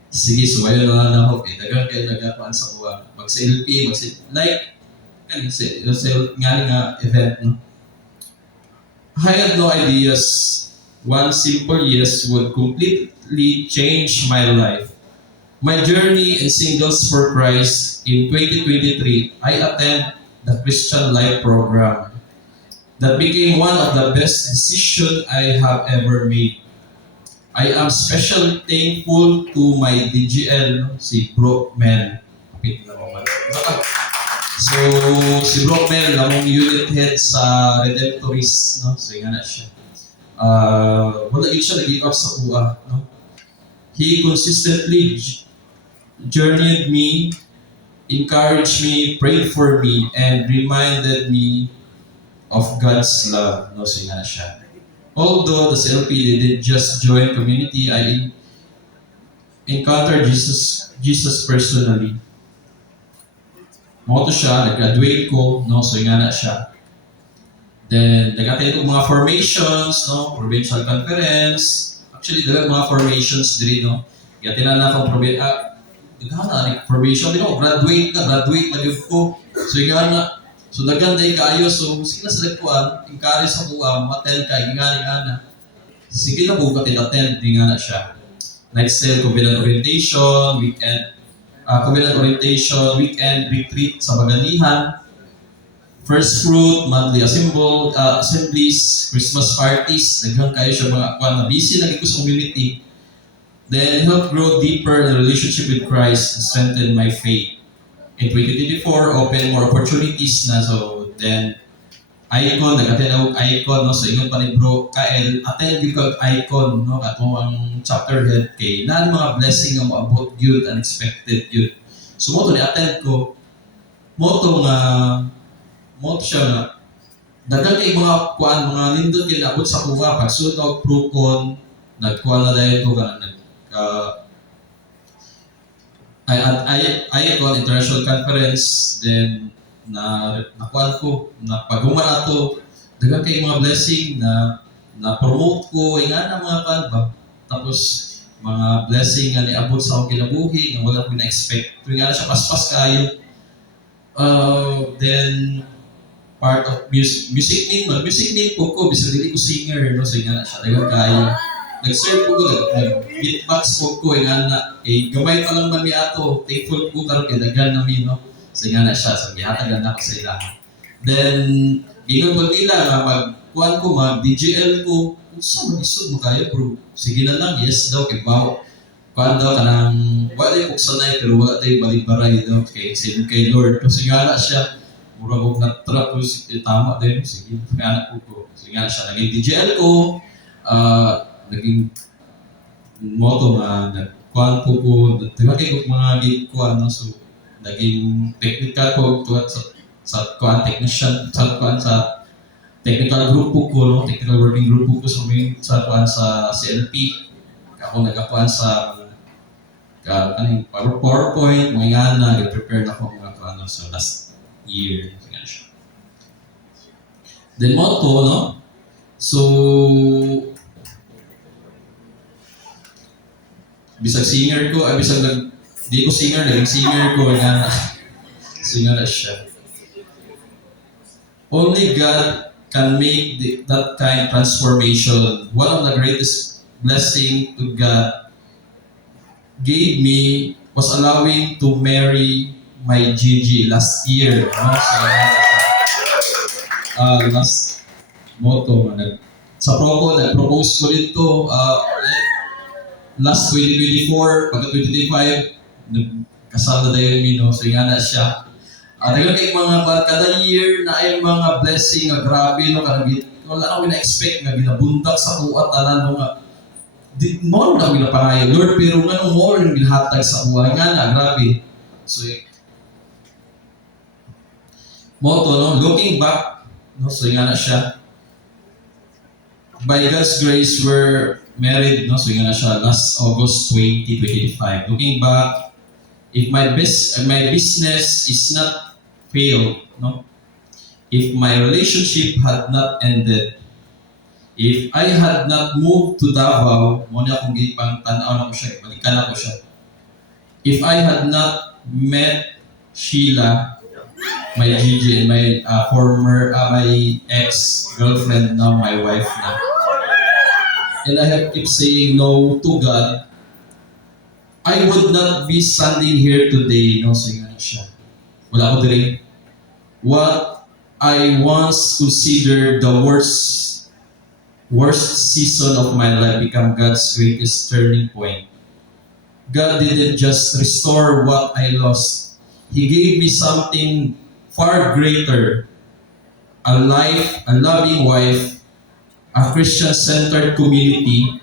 Sige, sumayo na ako. Dagan kayo nagkakuan sa kuha. Mag-LP, like, nga event. No? I had no ideas. One simple yes would completely change my life. My journey in Singles for Christ in 2023, I attend the Christian Life program. That became one of the best decisions I have ever made. I am especially thankful to my DGL, si Bro Mel. So, si Bro Mel, namong unit head sa Redemptorist, no? So, nga na siya. Wala yun siya nag-give up sa kuha, no? He consistently journeyed me, encouraged me, prayed for me, and reminded me of God's love, no? So, nga na siya. Although the CLP didn't just join community, I encountered Jesus personally. Moto siya, nag-graduate ko, no? So nga na siya. Then, nag-attend ko mga formations, no? Provincial conference. Actually, mga formations din, no? Nag-attend na akong formation din ako. Graduate na yun ko. So nga na. So naganday kaayo, so sige na sa nagpuan, encourage sa kuha, matel ka, ingani-ngana. Sige na po attend, di nga na siya. Next sale, covenant orientation, weekend retreat sa Maganihan, first fruit, monthly assemblies, Christmas parties, naghan kayo siya mga kuha na busy lagi ko sa community. Then help grow deeper in the relationship with Christ and strengthen my faith. In 2024, open more opportunities na. So, then, Icon, nag-attend ako Icon, no? So, ingon pa ni Bro Kael, attend yung Icon, no? Katong ang chapter head kay, na mga blessing na maabot yun, unexpected yun. So, mo to ni-attend ko, mo siya na, dagang kay mga kuan, mga nindot yun, abot sa kuha, pagsunod ako, Procon, nagkuha na dahil ko, Icon International Conference, then nakuha ko, napaguma na to, dagang kay mga blessing na promote ko, nga na mga kalba. Tapos, mga blessing nga niabot sa akong kinabuhi, nga wala ko na-expect. Nga na siya paspas kayo. Then, part of music name ko, bisa dili ko singer, no? So, nga na siya, dagang kayo. Nag-serve ko, beatbox ko, nga na, gamay pa lang mami ato, thankful ko karon kay dagan nami, no? So nga na siya, so gihatagan na ko sa ila. Then, gingon ko nila nga mag-kuhan ko, mag-DGL ko, sa mag-isod mo kayo bro, sige na lang, yes daw, kay Bao. Kuhan daw ka ng, wala yung sanay, pero wala tayo balik-baray daw, kay Lord. So nga na siya, mura ko na-trap ko, tama din, sige, nga na ko. So nga na siya, naging DGL ko, naging moto nga, nagkuhan ko, nagtibagay ko mga gig ko, so, naging technical ko sa kuan technician sa technical group ko, no? Technical working group ko sa kuan sa CLP. Ako nagakuan sa PowerPoint, mga ingana, nag-prepare na ako mga kuan so last year. Then motto, no? So bisag singer ko, bisag di ko singer, naging singer ko, nga singer na siya. Only God can make that kind of transformation. One of the greatest blessing to God gave me was allowing to marry my Gigi last year. No? So, last motto, sa Proco, nag-propose ko dito, last 2024, pagka 2025, kasal na dahil mi, no? So nga na siya. Dagan kay mga kada year na ay mga blessing nga grabe no kanang wala ako na-expect nga ginabundak sa kuat tanan no nga di mo na ginapangayo Lord pero nganong mo rin ginhatag sa buhay nga na grabe. So mo to no looking back no so nga na siya. By God's grace we're married no so nga na siya last August 2025. Looking back, if my business is not failed, no? If my relationship had not ended, if I had not moved to Davao, mo na akong gipang tanaw na ko siya, balikan ako siya. If I had not met Sheila, my GG, and my my ex-girlfriend, now my wife na. And I have kept saying no to God, I would not be standing here today, no, so yun na siya. Wala ko dire. What I once considered the worst season of my life become God's greatest turning point. God didn't just restore what I lost. He gave me something far greater. A life, a loving wife, a Christian-centered community,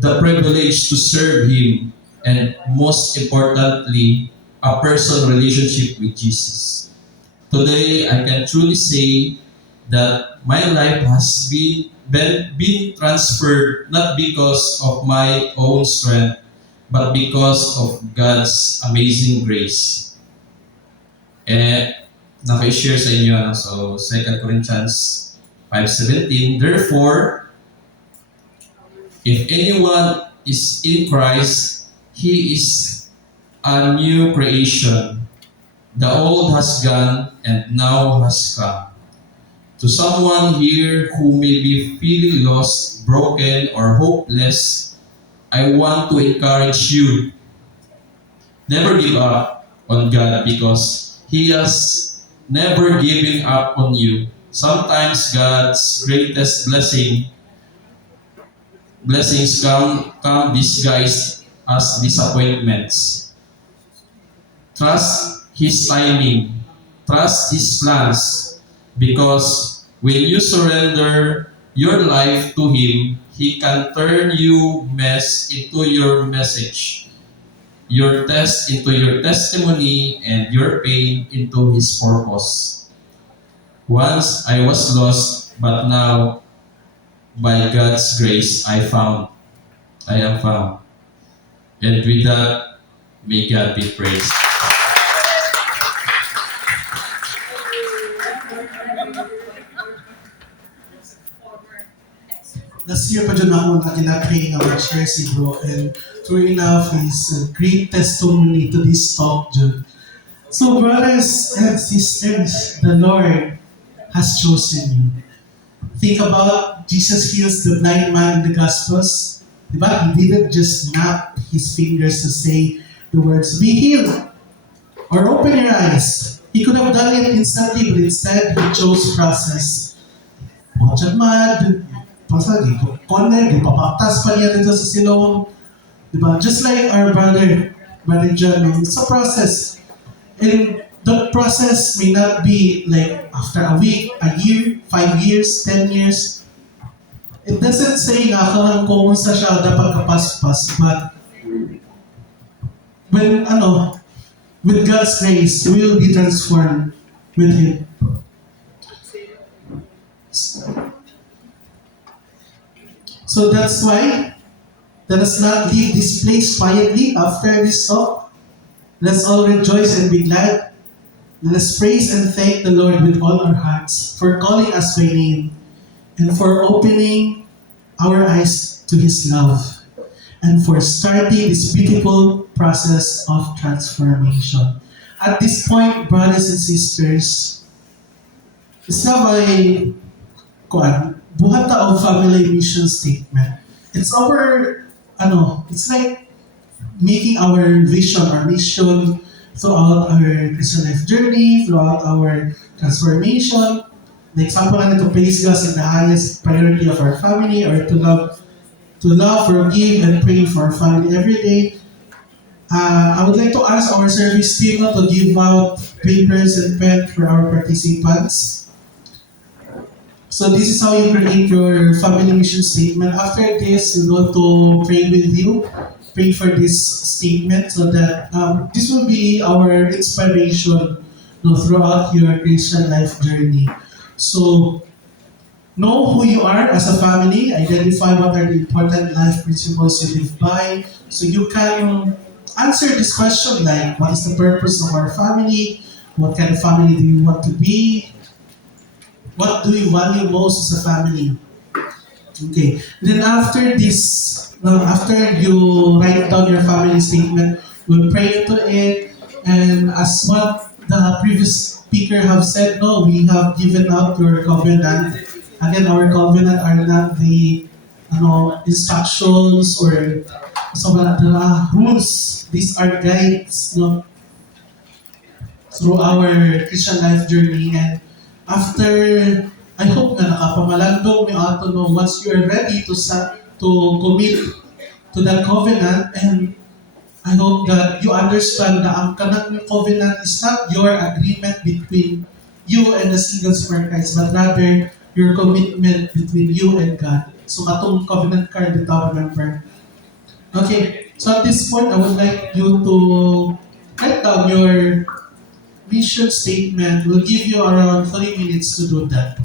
the privilege to serve Him, and most importantly, a personal relationship with Jesus. Today, I can truly say that my life has been transferred not because of my own strength, but because of God's amazing grace. And naka-share sa inyo, so 2 Corinthians 5:17, therefore, if anyone is in Christ, he is a new creation. The old has gone and now has come. To someone here who may be feeling lost, broken, or hopeless, I want to encourage you. Never give up on God because He has never given up on you. Sometimes God's greatest blessings come disguised as disappointments. Trust His timing. Trust His plans. Because when you surrender your life to Him, He can turn your mess into your message, your test into your testimony, and your pain into His purpose. Once I was lost, but now, by God's grace, I am found. And with that, may God be praised. Last year pa dyan ako na kinapay nga mag-share si bro, and true enough is a great testimony to this talk dyan. So brothers and sisters, the Lord has chosen you. Think about Jesus heals the blind man in the Gospels. Diba? He didn't just snap his fingers to say the words, be healed, or open your eyes. He could have done it instantly, but instead, He chose process. Watch out, mad. Basta dito, corner, papaktas pa niya dito sa silong. Diba? Just like our brother John, it's a process. And the process may not be like after a week, a year, 5 years, 10 years. It doesn't say nga kung sa siya dapat kapaspas, but when, with God's grace, we will be transformed with Him. So that's why, let us not leave this place quietly after this talk. Let's all rejoice and be glad. Let us praise and thank the Lord with all our hearts for calling us by name and for opening our eyes to His love and for starting this beautiful process of transformation. At this point, brothers and sisters, isa may buhat taong family mission statement. It's our, it's like making our vision, our mission throughout our Christian life journey, throughout our transformation. The example na to place God in the highest priority of our family, or to love, forgive, and pray for our family every day. I would like to ask our service team to give out papers and pen for our participants. So this is how you create your family mission statement. After this, we're going to pray with you, pray for this statement so that this will be our inspiration, throughout your Christian life journey. So know who you are as a family, identify what are the important life principles you live by, so you can answer this question like, what is the purpose of our family? What kind of family do you want to be? What do you value most as a family? Okay. Then after this, after you write down your family statement, we'll pray into it. And as what the previous speaker have said, no, we have given out your covenant. Again, our covenant are not the instructions or some the rules. These are guides, through our Christian life journey. And after, I hope na nakapamalandong may ato no, once you are ready to commit to that covenant, and I hope that you understand na ang kanang covenant is not your agreement between you and the singles for Christ, but rather your commitment between you and God. So katong covenant card that I remember. Okay, so at this point, I would like you to write down your mission statement. We'll give you around 30 minutes to do that.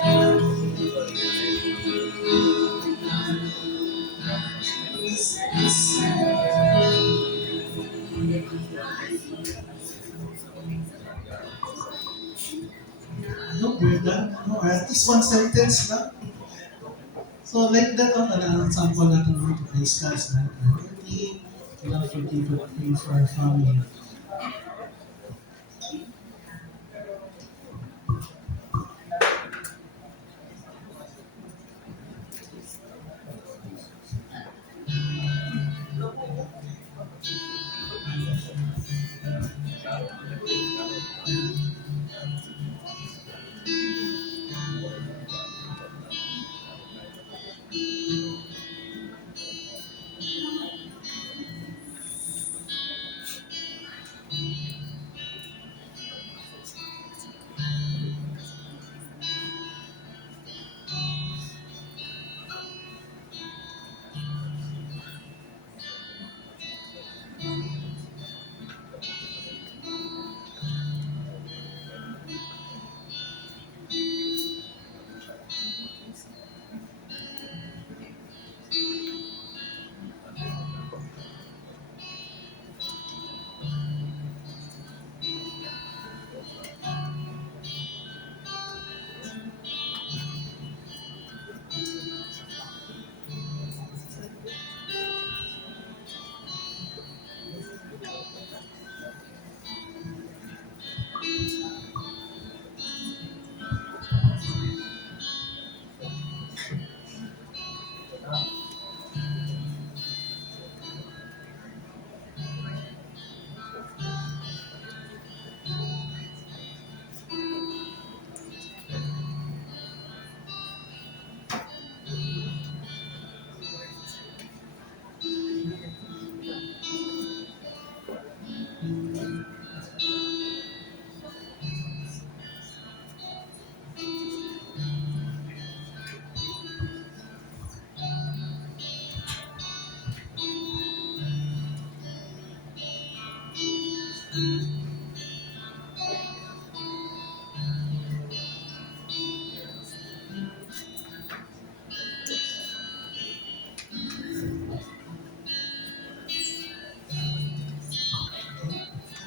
No, we're done. No, at least one sentence lang. So like that ang sample natin ng discuss natin. Hindi, we don't forgive but pray for our family.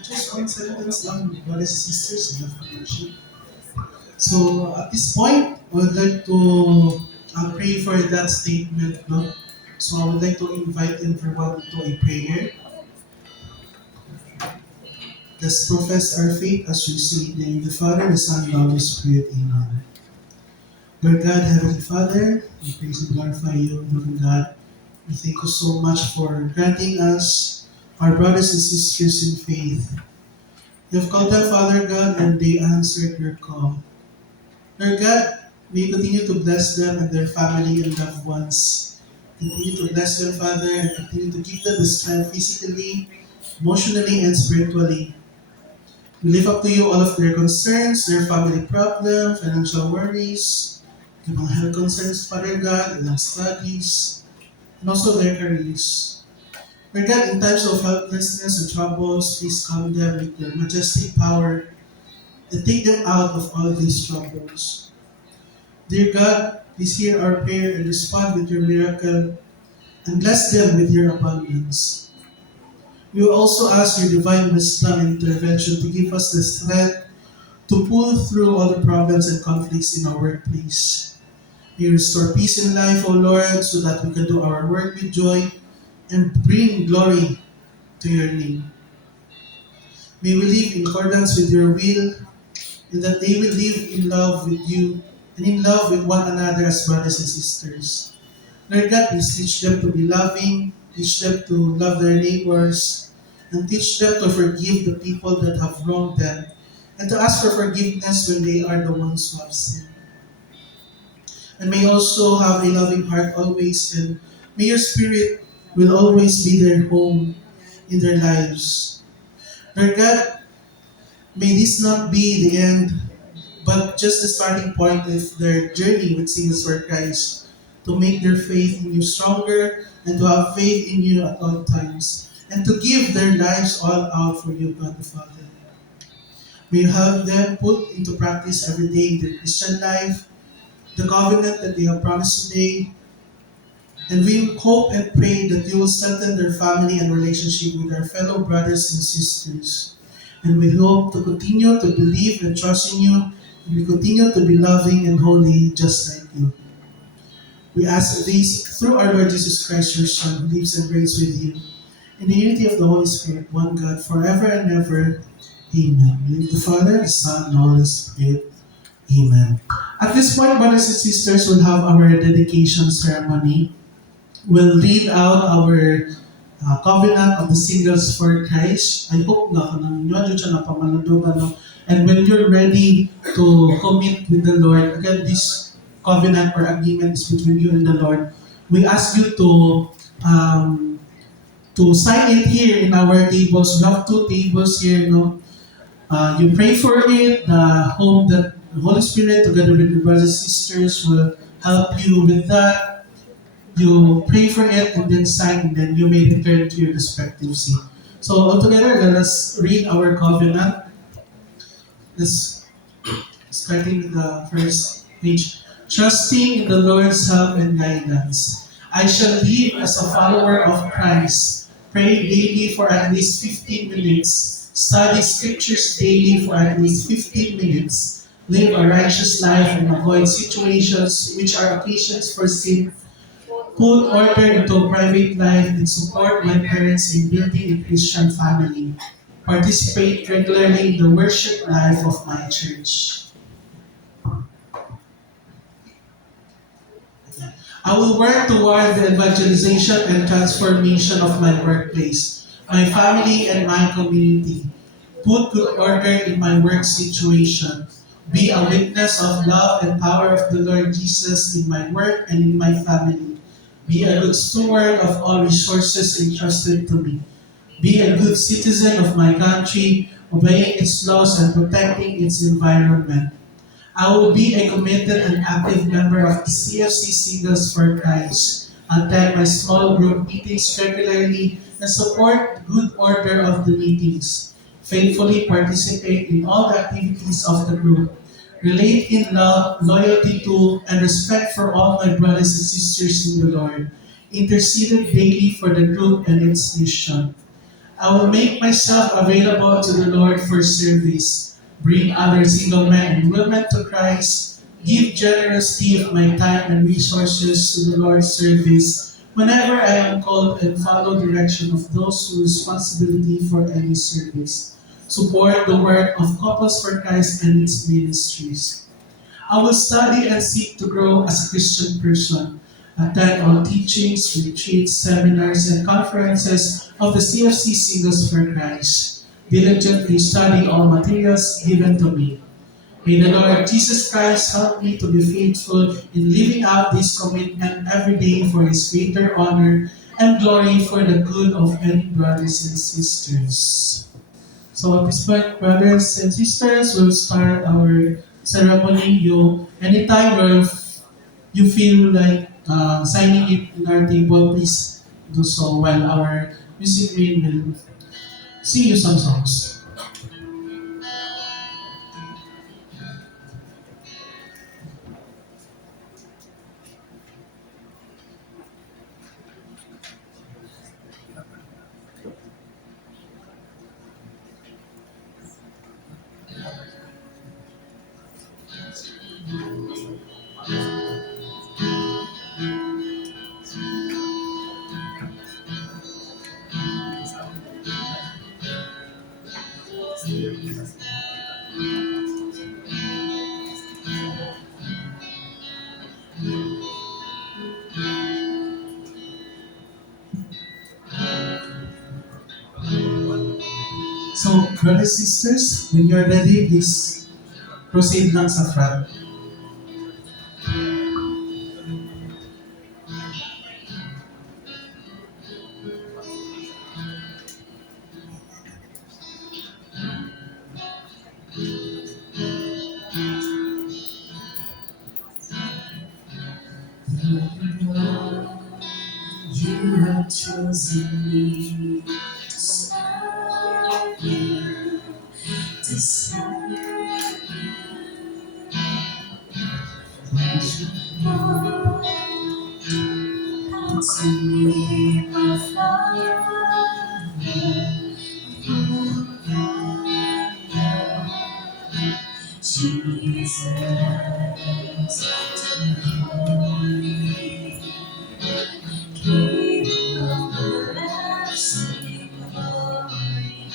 Just one sentence lang, brothers and sisters, enough for worship. So at this point, I would like to pray for that statement. No? So I would like to invite everyone to a prayer. Let's profess our faith as we say in the name of the Father, the Son, and the Holy Spirit. Amen. Lord God, Heavenly Father, we praise and glorify you, Lord God. We thank you so much for granting us, our brothers and sisters in faith. You have called them, Father God, and they answered your call. Lord God, may you continue to bless them and their family and loved ones. Continue to bless them, Father, and continue to give them the strength physically, emotionally, and spiritually. We lift up to you all of their concerns, their family problems, financial worries, their health concerns, Father God, and their studies, and also their careers. Lord God, in times of helplessness and troubles, please calm them with your majestic power and take them out of all these troubles. Dear God, please hear our prayer and respond with your miracle and bless them with your abundance. We will also ask your divine wisdom and intervention to give us the strength to pull through all the problems and conflicts in our workplace. May you restore peace in life, O Lord, so that we can do our work with joy and bring glory to your name. May we live in accordance with your will, and that they will live in love with you and in love with one another as brothers and sisters. Lord God, please teach them to be loving, teach them to love their neighbors, and teach them to forgive the people that have wronged them, and to ask for forgiveness when they are the ones who have sinned. And may also have a loving heart always, and may your spirit will always be their home in their lives. Lord God, may this not be the end, but just the starting point of their journey with Singles for Christ, to make their faith in you stronger and to have faith in you at all times, and to give their lives all out for you, God the Father. May you have them put into practice every day in their Christian life, the covenant that they have promised today. And we hope and pray that you will strengthen their family and relationship with their fellow brothers and sisters. And we hope to continue to believe and trust in you, and we continue to be loving and holy just like you. We ask this through our Lord Jesus Christ, your Son, who lives and reigns with you, in the unity of the Holy Spirit, one God, forever and ever. Amen. In the name of the Father, the Son, and the Holy Spirit. Amen. At this point, brothers and sisters, we'll have our dedication ceremony. We'll read out our covenant of the singles for Christ. I hope na kanang inyo dyan siya na pamalandugan. No? And when you're ready to commit with the Lord, again, this covenant or agreement is between you and the Lord. We ask you to sign it here in our tables. We have 2 tables here. No? You pray for it. Hope that the Holy Spirit, together with your brothers and sisters, will help you with that. You pray for it and then sign, and then you may return to your respective seat. So altogether, let us read our covenant. Let's starting with the first page. Trusting in the Lord's help and guidance, I shall live as a follower of Christ. Pray daily for at least 15 minutes. Study scriptures daily for at least 15 minutes. Live a righteous life and avoid situations which are occasions for sin. Put order into private life and support my parents in building a Christian family. Participate regularly in the worship life of my church. I will work toward the evangelization and transformation of my workplace, my family, and my community. Put good order in my work situation. Be a witness of love and power of the Lord Jesus in my work and in my family. Be a good steward of all resources entrusted to me. Be a good citizen of my country, obeying its laws and protecting its environment. I will be a committed and active member of the CFC Singles for Christ. Attend my small group meetings regularly and support good order of the meetings. Faithfully participate in all the activities of the group. Relate in love, loyalty to, and respect for all my brothers and sisters in the Lord. Intercede daily for the group and its mission. I will make myself available to the Lord for service. Bring other single men and women to Christ. Give generously of my time and resources to the Lord's service whenever I am called, and follow direction of those who responsibility for any service. Support the work of Couples for Christ and its ministries. I will study and seek to grow as a Christian person. Attend all teachings, retreats, seminars, and conferences of the CFC Singles for Christ. Diligently study all materials given to me. May the Lord Jesus Christ help me to be faithful in living out this commitment every day for His greater honor and glory for the good of many brothers and sisters. So at this point, brothers and sisters, we'll start our ceremony. Anytime where you feel like signing it in our table, please do so while our music queen will sing you some songs. So, brothers and sisters, when you're ready, please proceed lang sa front. You have chosen me to serve you, to serve you. to me, my Father, Jesus, holy, King of everlasting glory,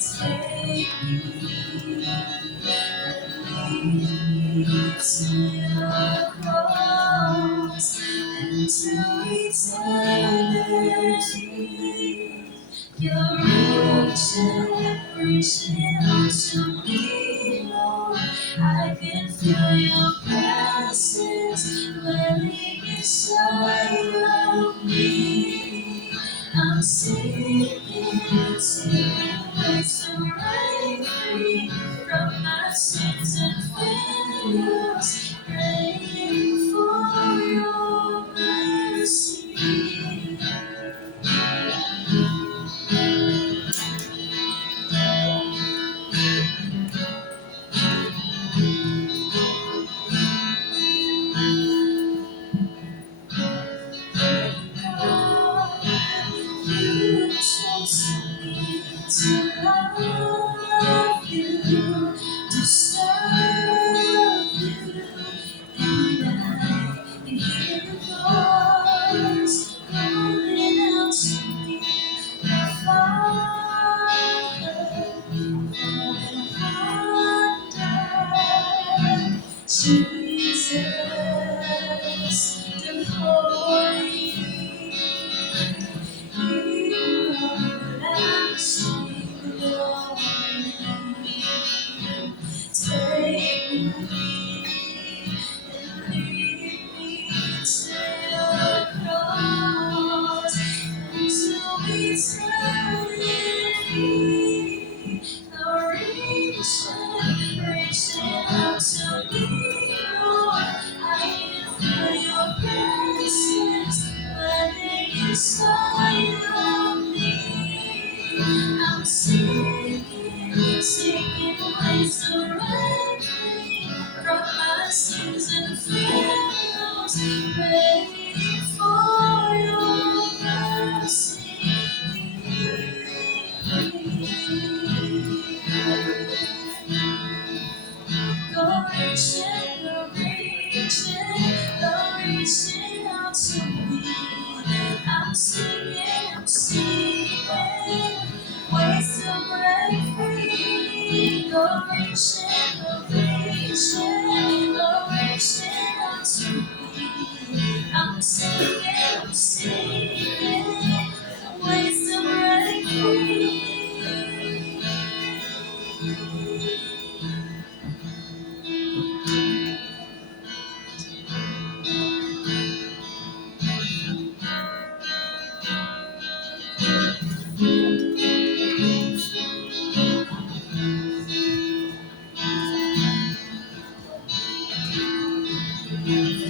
take me and lead me to your cross and to eternity. You're reaching out to me, Lord. I can feel your presence dwelling inside of me. I'm singing ways to break free from my sins and failures, praying for your mercy. You chose me to love you, to serve you, and I can hear your voice calling out to me, my Father, wonder, Jesus, the holy. Reaching out to me, Lord, I can feel your presence burning inside of me. I'm singing ways to break free from my sins and failures, praying for your mercy. You're reaching out to me. I'm singing ways to break free. You're reaching out to me. I'm singing ways to break free.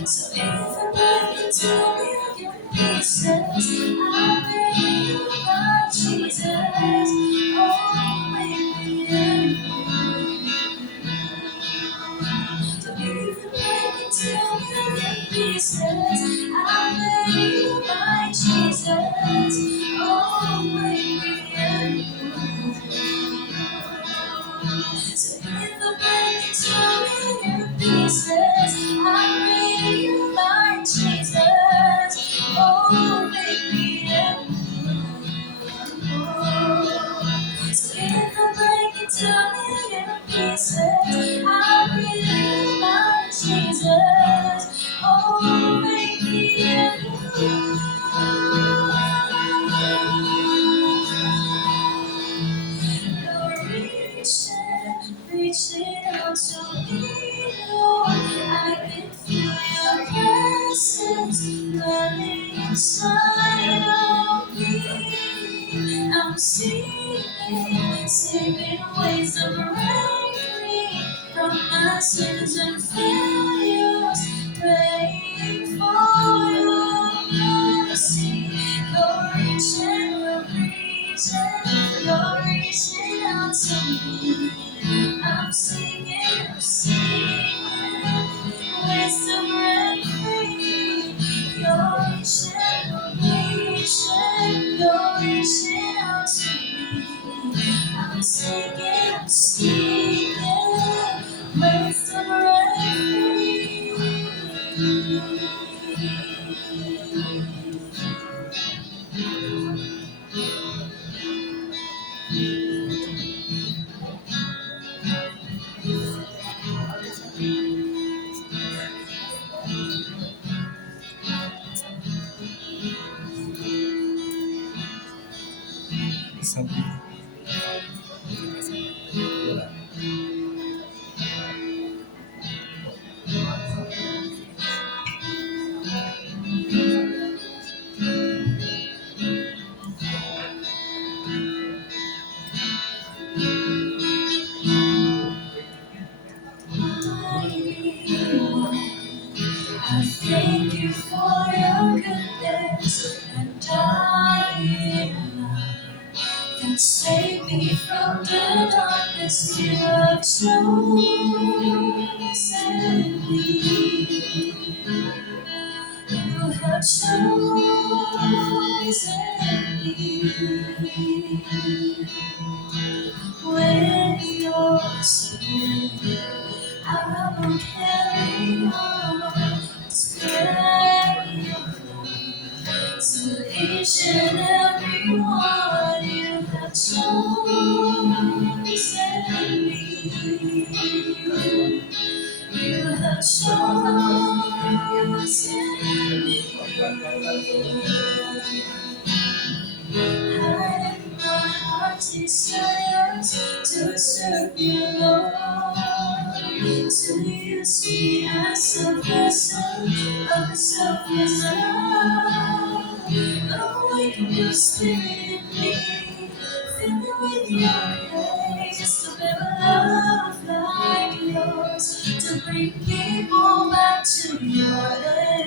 So if I break into a million pieces, I'll bring you my Jesus. Oh, baby, so if I break into a million pieces, I'll bring you my Jesus. Oh, baby, so if I break into a million pieces, I'll bring you my Jesus. Oh, baby, so if I break into a million pieces, I'll bring you my Jesus. Oh, baby, you're reaching out to me, Lord. I can feel your presence burning inside of me. I'm singing ways of break free from my sins and failures, praying for your mercy. You're reaching out to me. I'm singing I thank you for your goodness and dying love that saved me from the darkness you have chosen me. You have chosen me. With your spirit, I will carry on, spread your love to each and every one. You have chosen me. You have chosen me. Hide my heart's desires to serve you, Lord. To use me as a vessel of selfless love. Awaken your spirit in me. Fill me with your grace to live a love like yours. To bring people back to your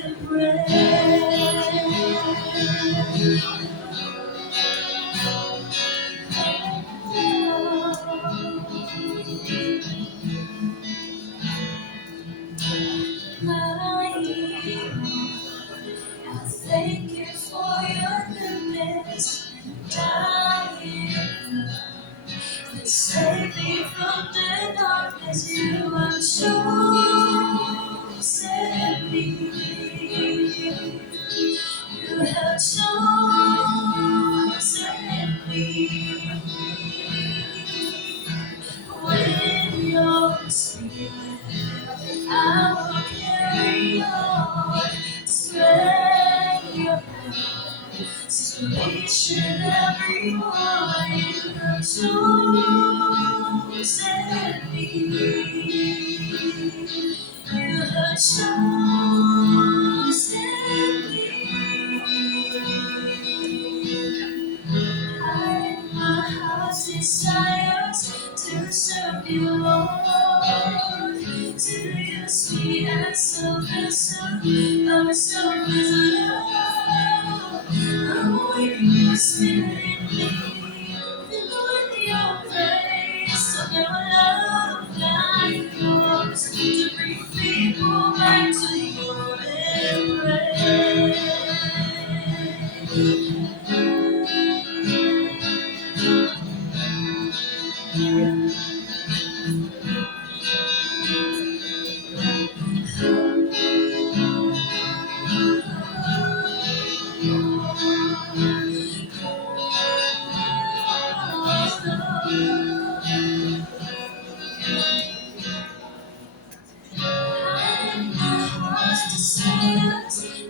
embrace. I thank you for your goodness and dying love that saved me from the darkness. You have chosen me. You have chosen me. With your spirit, I will carry on, spread your love to each and every one. You have chosen me. You have chosen me. Hide my heart's desires to serve you, Lord. To use me as a vessel of selfless love. Awaken your spirit in me. Fill with your grace so there will love like yours. To bring people back to your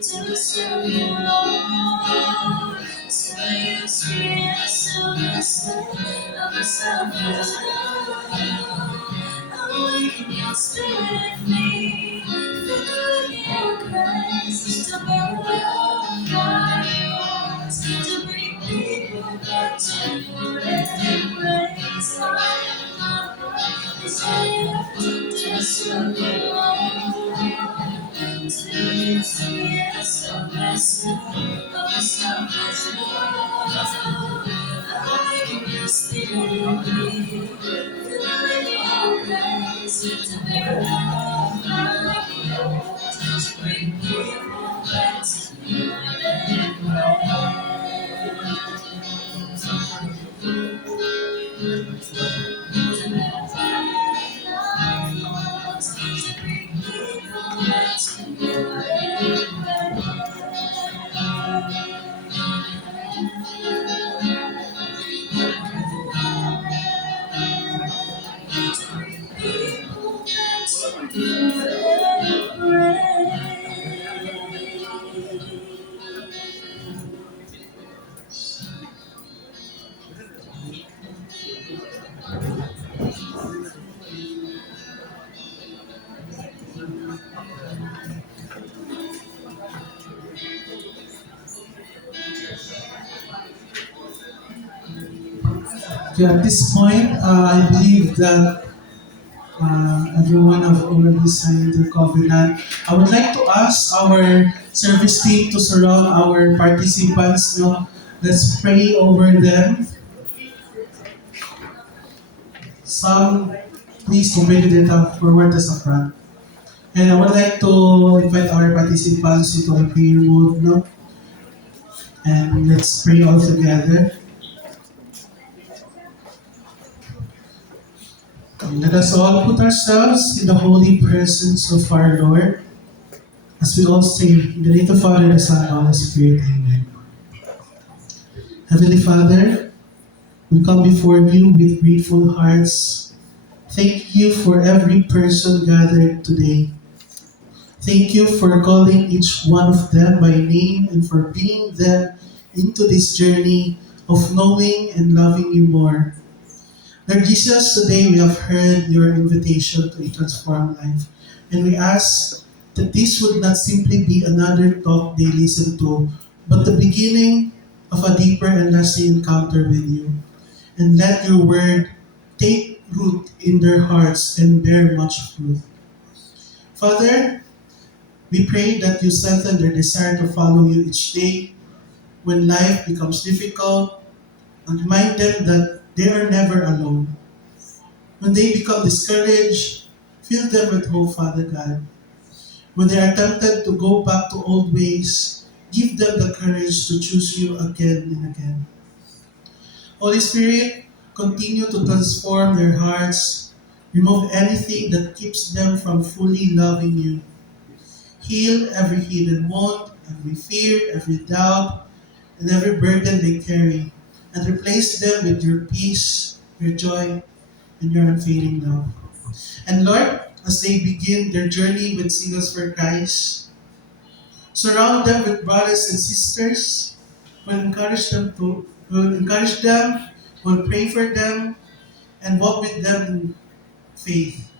to serve you, Lord. So you see us of a selfless love. Awaken your spirit in me. Fill your grace to bear love like yours. To bring people back to your embrace. I am my heart desire to serve you, Lord. To use me as a vessel of selfless love. Awaken your spirit in me. Fill your grace to bear love like yours. To bring people back to your embrace. To bear love like yours. To bring people back to your embrace. Okay, at this point, I believe that everyone have already signed the covenant. I would like to ask our service team to surround our participants. No? Let's pray over them. Some, please complete it up forward as a front. And I would like to invite our participants into a prayer mode. No? And let's pray all together. Let us all put ourselves in the holy presence of our Lord as we all sing in the name of the Father, the Son, and the Holy Spirit. Amen. Heavenly Father, we come before you with grateful hearts. Thank you for every person gathered today. Thank you for calling each one of them by name and for bringing them into this journey of knowing and loving you more. Lord Jesus, today we have heard your invitation to a transformed life. And we ask that this would not simply be another talk they listen to, but the beginning of a deeper and lasting encounter with you. And let your word take root in their hearts and bear much fruit. Father, we pray that you strengthen their desire to follow you each day when life becomes difficult, and remind them that they are never alone. When they become discouraged, fill them with hope, Father God. When they are tempted to go back to old ways, give them the courage to choose you again and again. Holy Spirit, continue to transform their hearts, remove anything that keeps them from fully loving you. Heal every hidden wound, every fear, every doubt, and every burden they carry, and replace them with your peace, your joy, and your unfailing love. And Lord, as they begin their journey with Singles for Christ, surround them with brothers and sisters who will encourage them, will pray for them, and walk with them in faith.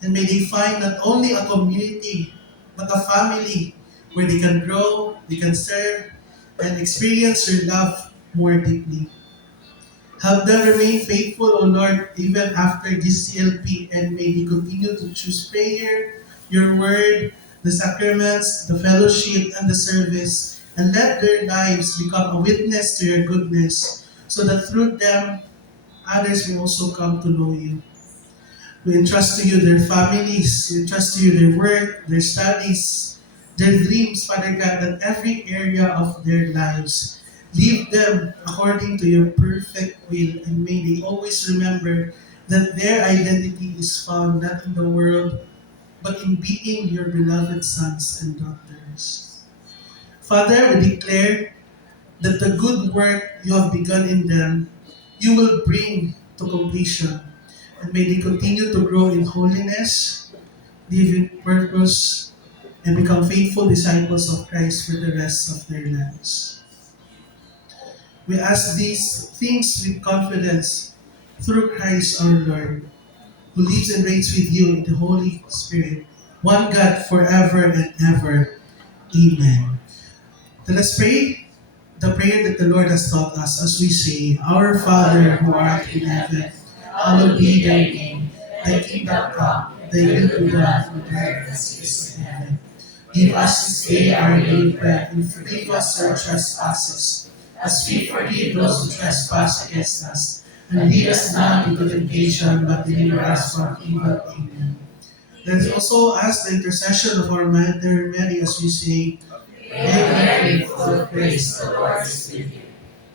And may they find not only a community, but a family where they can grow, they can serve, and experience your love more deeply. Help them remain faithful, O Lord, even after this CLP, and may they continue to choose prayer, your word, the sacraments, the fellowship, and the service, and let their lives become a witness to your goodness, so that through them, others may also come to know you. We entrust to you their families, we entrust to you their work, their studies, their dreams, Father God, that every area of their lives, lead them according to your perfect will, and may they always remember that their identity is found not in the world, but in being your beloved sons and daughters. Father, we declare that the good work you have begun in them, you will bring to completion. And may they continue to grow in holiness, live in purpose, and become faithful disciples of Christ for the rest of their lives. We ask these things with confidence through Christ our Lord, who lives and reigns with you in the Holy Spirit, one God forever and ever. Amen. Let us pray the prayer that the Lord has taught us as we say, Our Father who art in heaven, hallowed be thy name. Thy kingdom come, thy will be done on earth as it is in heaven. Give us this day our daily bread, and forgive us our trespasses, as we forgive those who trespass against us. And lead us not into temptation, but deliver us from evil. Amen. Let us also ask the intercession of our Mother Mary as we say, Hail Mary, full of grace, the Lord is with you.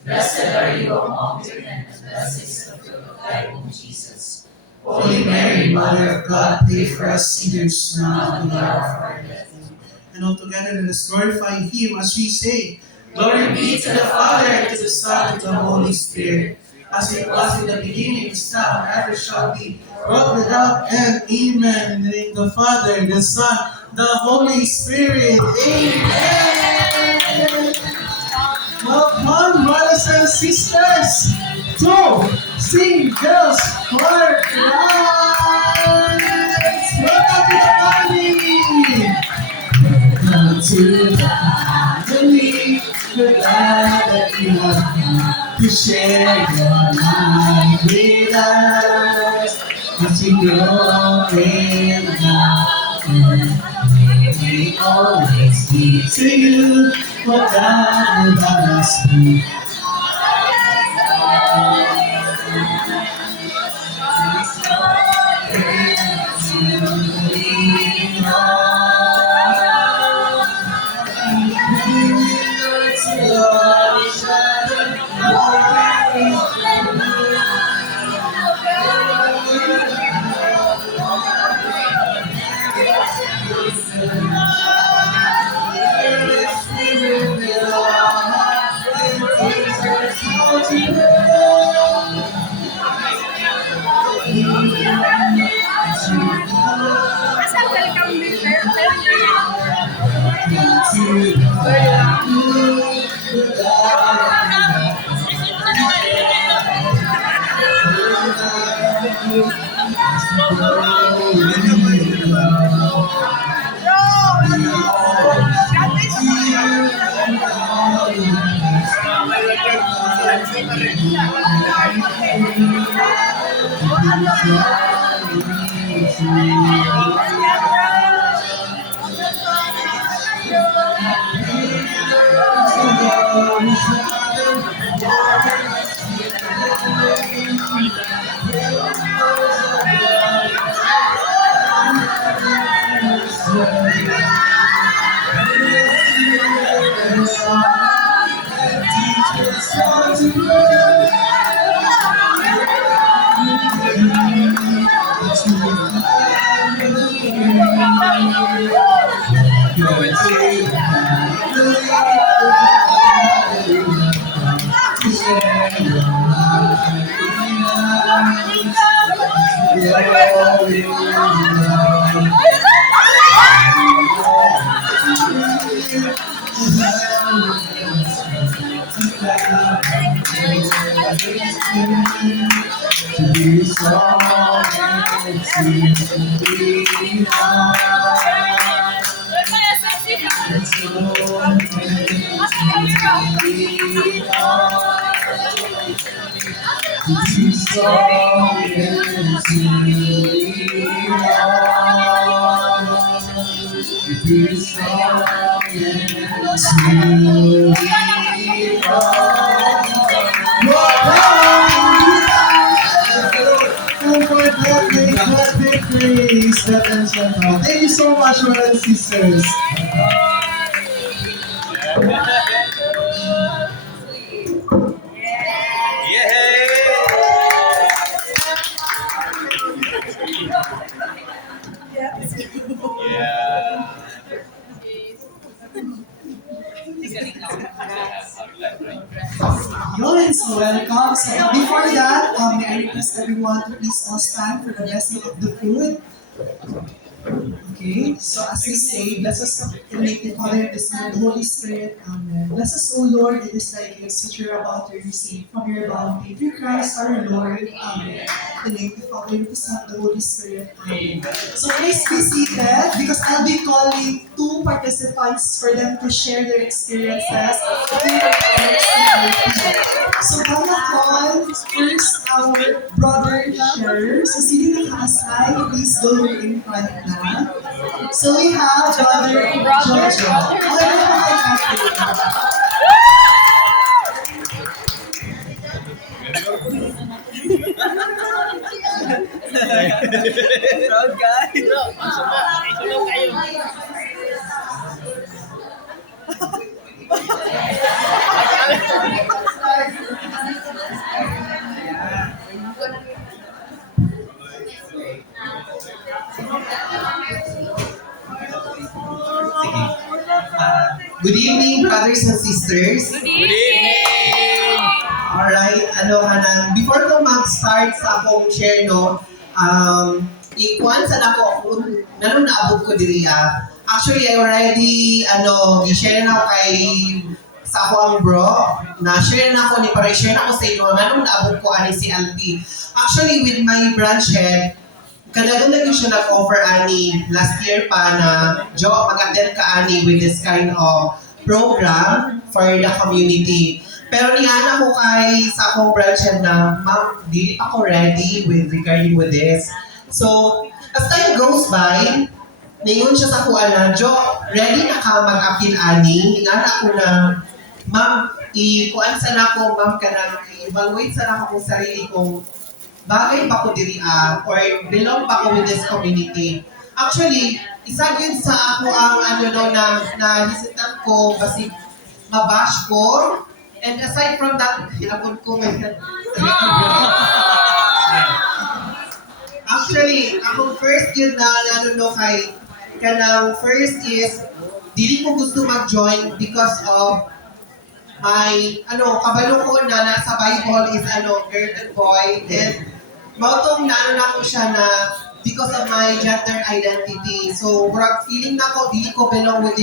Blessed are you among women, and blessed is the fruit of thy womb, Jesus. Holy Mary, Mother of God, pray for us sinners now and at the hour of our death. And all together let us glorify Him as we say, Glory be to the Father, and to the Son, and to the Holy Spirit, as it was in the beginning, is now, and ever shall be, world without end. Amen. In the name of the Father, the Son, the Holy Spirit. Amen. Welcome, brothers and sisters, to Singles for Christ. Welcome to the family. to the family. We're glad that you have come to share your life with us. As we grow in love, we always be to you what God will let us be. Thank you so much, brothers and sisters. Yun, so welcome. So before that, may I request everyone to please all stand for the blessing of the food. Okay, so as we say, bless us in the name of the Father, the Son, and the Holy Spirit. Amen. Bless us, O Lord, in this thy gifts which you're about to receive from your bounty through Christ our Lord. Amen. In the name of the Father, the Son, and the Holy Spirit. Amen. So please be seated because I'll be calling two participants for them to share their experiences. So gonna call first our brother Sher. So sino nakaasay, please go in front na. So we have brother Jojo. Proud guy. Good evening, brothers and sisters. Good evening! Alright, before ko mag-start sa akong share, no, ikuan sa ako, nanong naabot ko diri, actually, I already, i-share na ako kay sa ako ang bro, na-share na ako, share na ako sa inyo, nanong naabot ko ani si LP. Actually, with my branch head, kanagan lagi siya nag-offer ani last year pa na Jo mag-attend ka ani with this kind of program for the community. Pero niana ko kay sa akong branch na, ma'am, di ako ready with regarding with this. So, as time goes by, naingon siya sa kuha na, Jo, ready na ka mag-appeal ani? Ingana ako na, ma'am, kuan sa na ko, ma'am, ka na, evaluate sa na ko kung sarili kong bagay pa ko diri or belong pa ko with this community. Actually, isa yun sa ako ang hesitant ko kasi mabash ko. And aside from that, hinapon ko actually, ako first yun kay kanang first is dili ko gusto mag-join because of my kabalo ko na nasa Bible is girl and boy, and mautong na ko siya na because of my gender identity. So, feeling na ko, dili ko belong with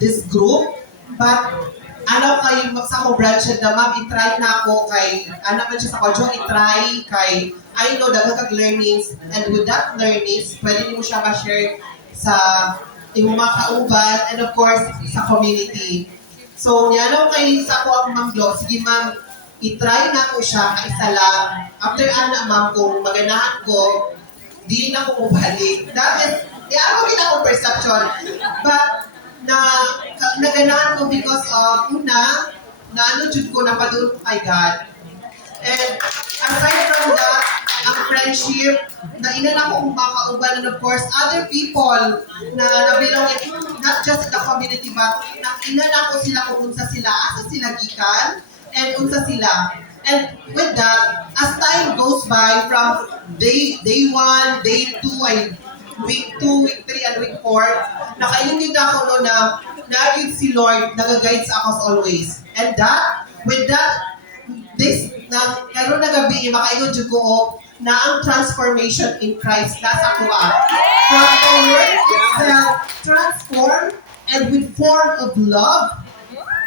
this group. But, kay sa ko branch na, ma'am, i-try na ako kay, man siya sa kodyo, i-try kay, I know, dagat kag learnings, and with that learnings, pwede mo siya ma-share sa imong mga kauban, and of course, sa community. So, kay sa ko ang Ma'am Glo, sige ma'am, i-try na ko siya, kaisa lang. After ma'am, kung maganahan ko, di na ko mabalik. Dahil, rin akong perception. But, naganahan ko because of, una, jud ko, napadun ko kay God. And, aside from that, ang friendship, na inan ako makauban, and of course, other people na nabilong, not just the community, but inan ako sila kung unsa sila, asa sila gikan, and unsa sila. And with that, as time goes by, from day 1, day 2, week 2, week 3, and week 4, nakainigid ako na naging si Lord, nag-guide sa ako as always. And that, with that, karon na gabi, makaingon jud ko na ang transformation in Christ nasa kuha. From the word itself, transform, and with form of love,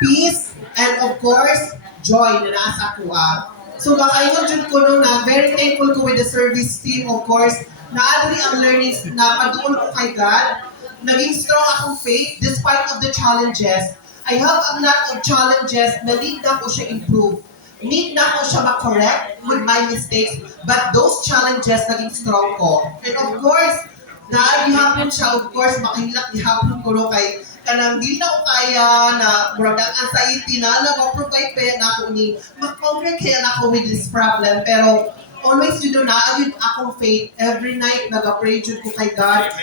peace, and of course, joy na nasa kuha. So makaingon jud ko na very thankful ko with the service team, of course, na ang learnings na paduol ko kay God. Naging strong akong faith despite of the challenges. I have a lot of challenges na need na ko siya improve. Need na ko siya ma-correct with my mistakes, but those challenges naging strong ko. And of course, gihapon siya, of course, makahilak gihapon ko kay kanang di na ko kaya na murag ang anxiety na ma-provide pa yan ako ni ma-conquer kaya na ako with this problem. Pero always yun na agad akong faith. Every night, nag-pray jud ko kay God.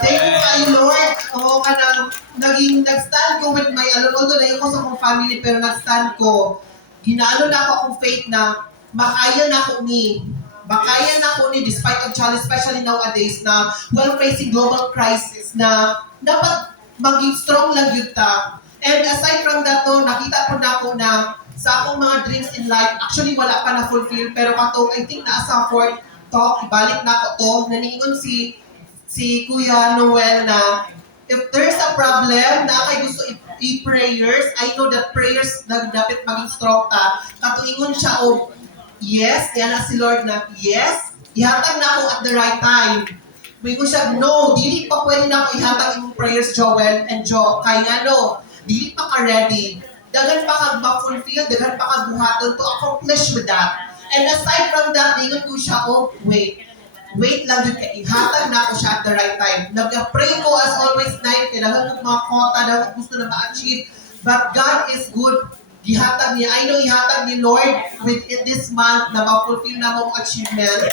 Thank you kay Lord. Kanang nag-stand ko with my, although na ko sa akong family, pero nag-stand ko. Ginalo na ako akong faith na makaya na ako ni despite of challenge, especially nowadays na while facing global crisis na dapat maging strong lang yun ta. And aside from that nakita po na ako na sa akong mga dreams in life, actually wala pa na fulfill, pero katong I think naasa fourth talk, ibalik na ako to, naniingon si Kuya Noel na if there's a problem na kay gusto i-prayers, I know that prayers dapat maging strong ta. Katuingon siya yes, yan na si Lord na yes, ihatag na ako at the right time. Bingo siya, no, dili pa pwede na ako ihatag yung prayers, Joel and Jo. Kaya dili pa ka ready. Dagan pa kag ma-fulfill, dagan pa kag buhaton to accomplish with that. And aside from that, ingon ko siya, wait lang yun kay ihatag na ako siya at the right time. Nag-pray ko as always night, kailangan ko mga kota na gusto na ma-achieve. But God is good. Ihatag niya. I know ihatag ni Lord within this month na ma-fulfill na mong achievement.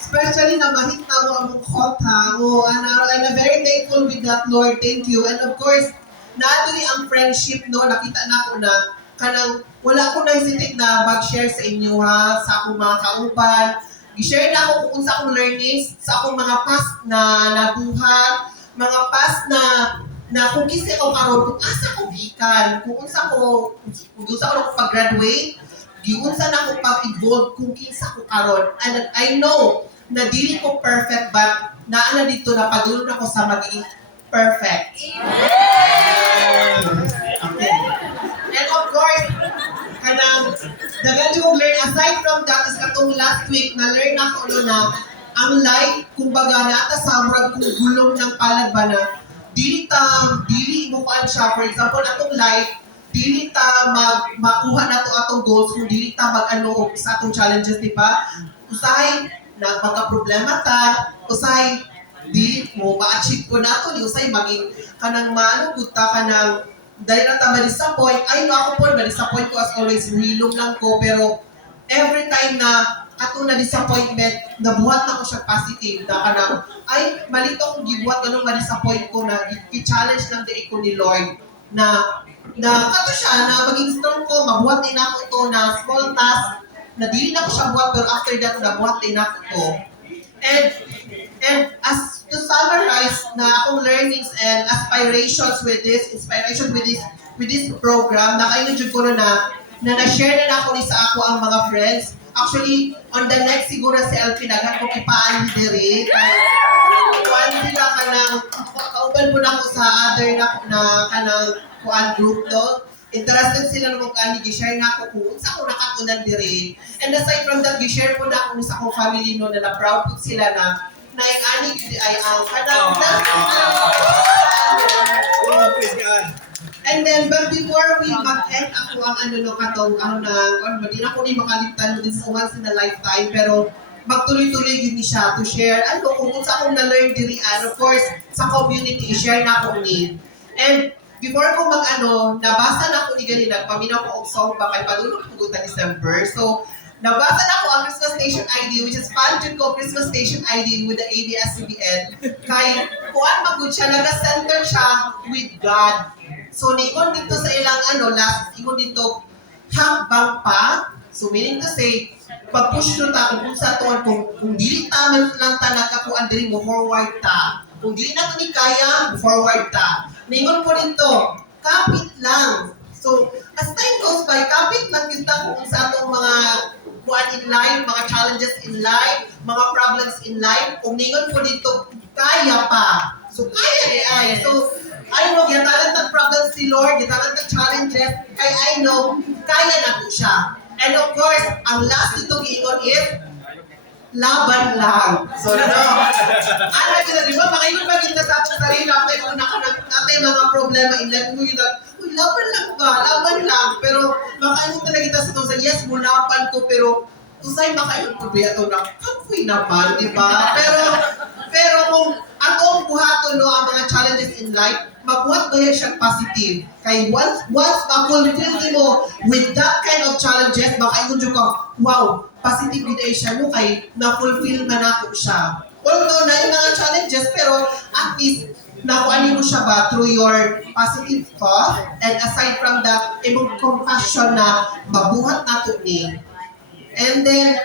Especially na mahit na mo ang kota. I'm very thankful with that, Lord. Thank you. And of course, natuloy ang friendship, nakita na ko na kanang wala ko na hesitate na mag-share sa inyo sa akong mga kauban. I-share na ako kung sa akong learnings, sa akong mga past na nabuhat, mga past na kung kisi ako karon, kung asa ko gikan, kung unsa ko pag-graduate, giunsa na ako pag-evolve, kung kinsa ko karon. And I know na dili ko perfect, but naana dito na padulong ako sa magiging perfect. Okay. And of course, kanang dagan yung learn. Aside from that, is katong last week, na-learn ako no, na ang light, kumbaga na sa murag kung gulong ng palad ba na, dili mo kuan siya. For example, atong light, dili ta makuha na to atong goals kung dili ta mag-ano sa atong challenges, di ba? Usahay, na magka-problema ta, usahay, di mo ma-achieve ko na to, di usay maging kanang maano, punta ka ng dahil na ta ma-disappoint. Ay, no, ako po, ma-disappoint ko as always, hilong lang ko, pero every time na ato na disappointment, nabuhat na ko siya positive, na kanang, ay, malito akong gibuhat, ganun ma-disappoint ko na, i-challenge lang din ko ni Lord, na kato siya, na maging strong ko, mabuhat din ako to, na small task, na di na ko siya buhat, pero after that, nabuhat din ako to. And as to summarize na akong learnings and aspirations with this, inspiration with this program, nakainudyo ko na na-share na ako ni sa ako ang mga friends. Actually, on the next siguro si Alpinagan ko kipaan ni Dere. Kuan sila ka ng, kauban po na ako sa other na kanang kuan group to. Interested sila naman kani, gi-share na ako kung sa ako nakatunan Dere. And aside from that, gi-share po na ako sa akong family no, na proud po sila na naing-ani ay ang kanang And then, but before we mag-end, ako ang ano no katong, di na ko ni makalimtan din sa once in a lifetime, pero magtuloy-tuloy din siya to share, kung sa akong na-learn diri, of course, sa community, share na akong need. And before ko nabasa na ako ni Gali, nagpaminaw ko og song ba kay padulong pugutan December. So, nabasa na ako ang Christmas Station ID, which is fan ko Christmas Station ID with the ABS-CBN. Kay, kuan magud siya, nag-center siya with God. So, niikon dito sa ilang last, ikon dito, hakbang pa. So, meaning to say, pag-push no ta, kung sa tuwan, kung dili ta, man lang ta nakakuan diri mo, forward ta. Kung dili na to ni kaya, forward ta. Niikon po dito, kapit lang. So, as time goes by, kapit lang kita kung sa atong mga kuan in life, mga challenges in life, mga problems in life. Kung ningon po dito, kaya pa. So, kaya ni ay. So, I know, gitalan ng problems si Lord, gitalan ng challenges, kaya I know, kaya na po siya. And of course, ang last dito giingon is, laban lang. So, anak ko na, di ba, makaingon ba kita sa atong sarili, after kung nakanatay mga problema in life, mo yun, uy, laban lang ba? Laban lang. Pero, makaingon talaga kita sa itong sa, yes, mulapan ko, pero, tusay makaingon ko ba ito na, kapoy naman, di ba? Pero kung atong buhaton ang mga challenges in life, mabuhat ba yan siyang positive? Kaya once ma-fulfill mo with that kind of challenges, baka ikon ka, wow, positive din siya no, kay na-fulfill man ako siya. Although na yung mga challenges, pero at least, nakuha mo siya ba through your positive thought, and aside from that, imong compassion na mabuhat nato ni. And then,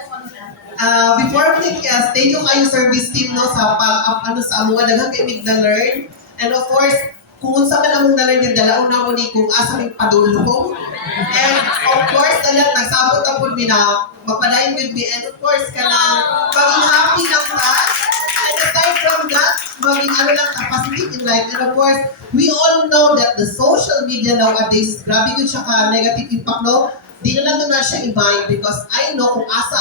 before we take thank you kayo service team no sa sa amuha daghang kay mig na learn. And of course, kung sa man among na learn yung dalaon na mo ni kung asa may padulong. And of course, talat nagsabot apod mi na magpadayon with me, and of course kanang maging happy lang ta. And aside from that, maging lang ta positive in life. And of course, we all know that the social media nowadays, grabe yun siya ka negative impact no. Di na lang na siya i-mind because I know kung asa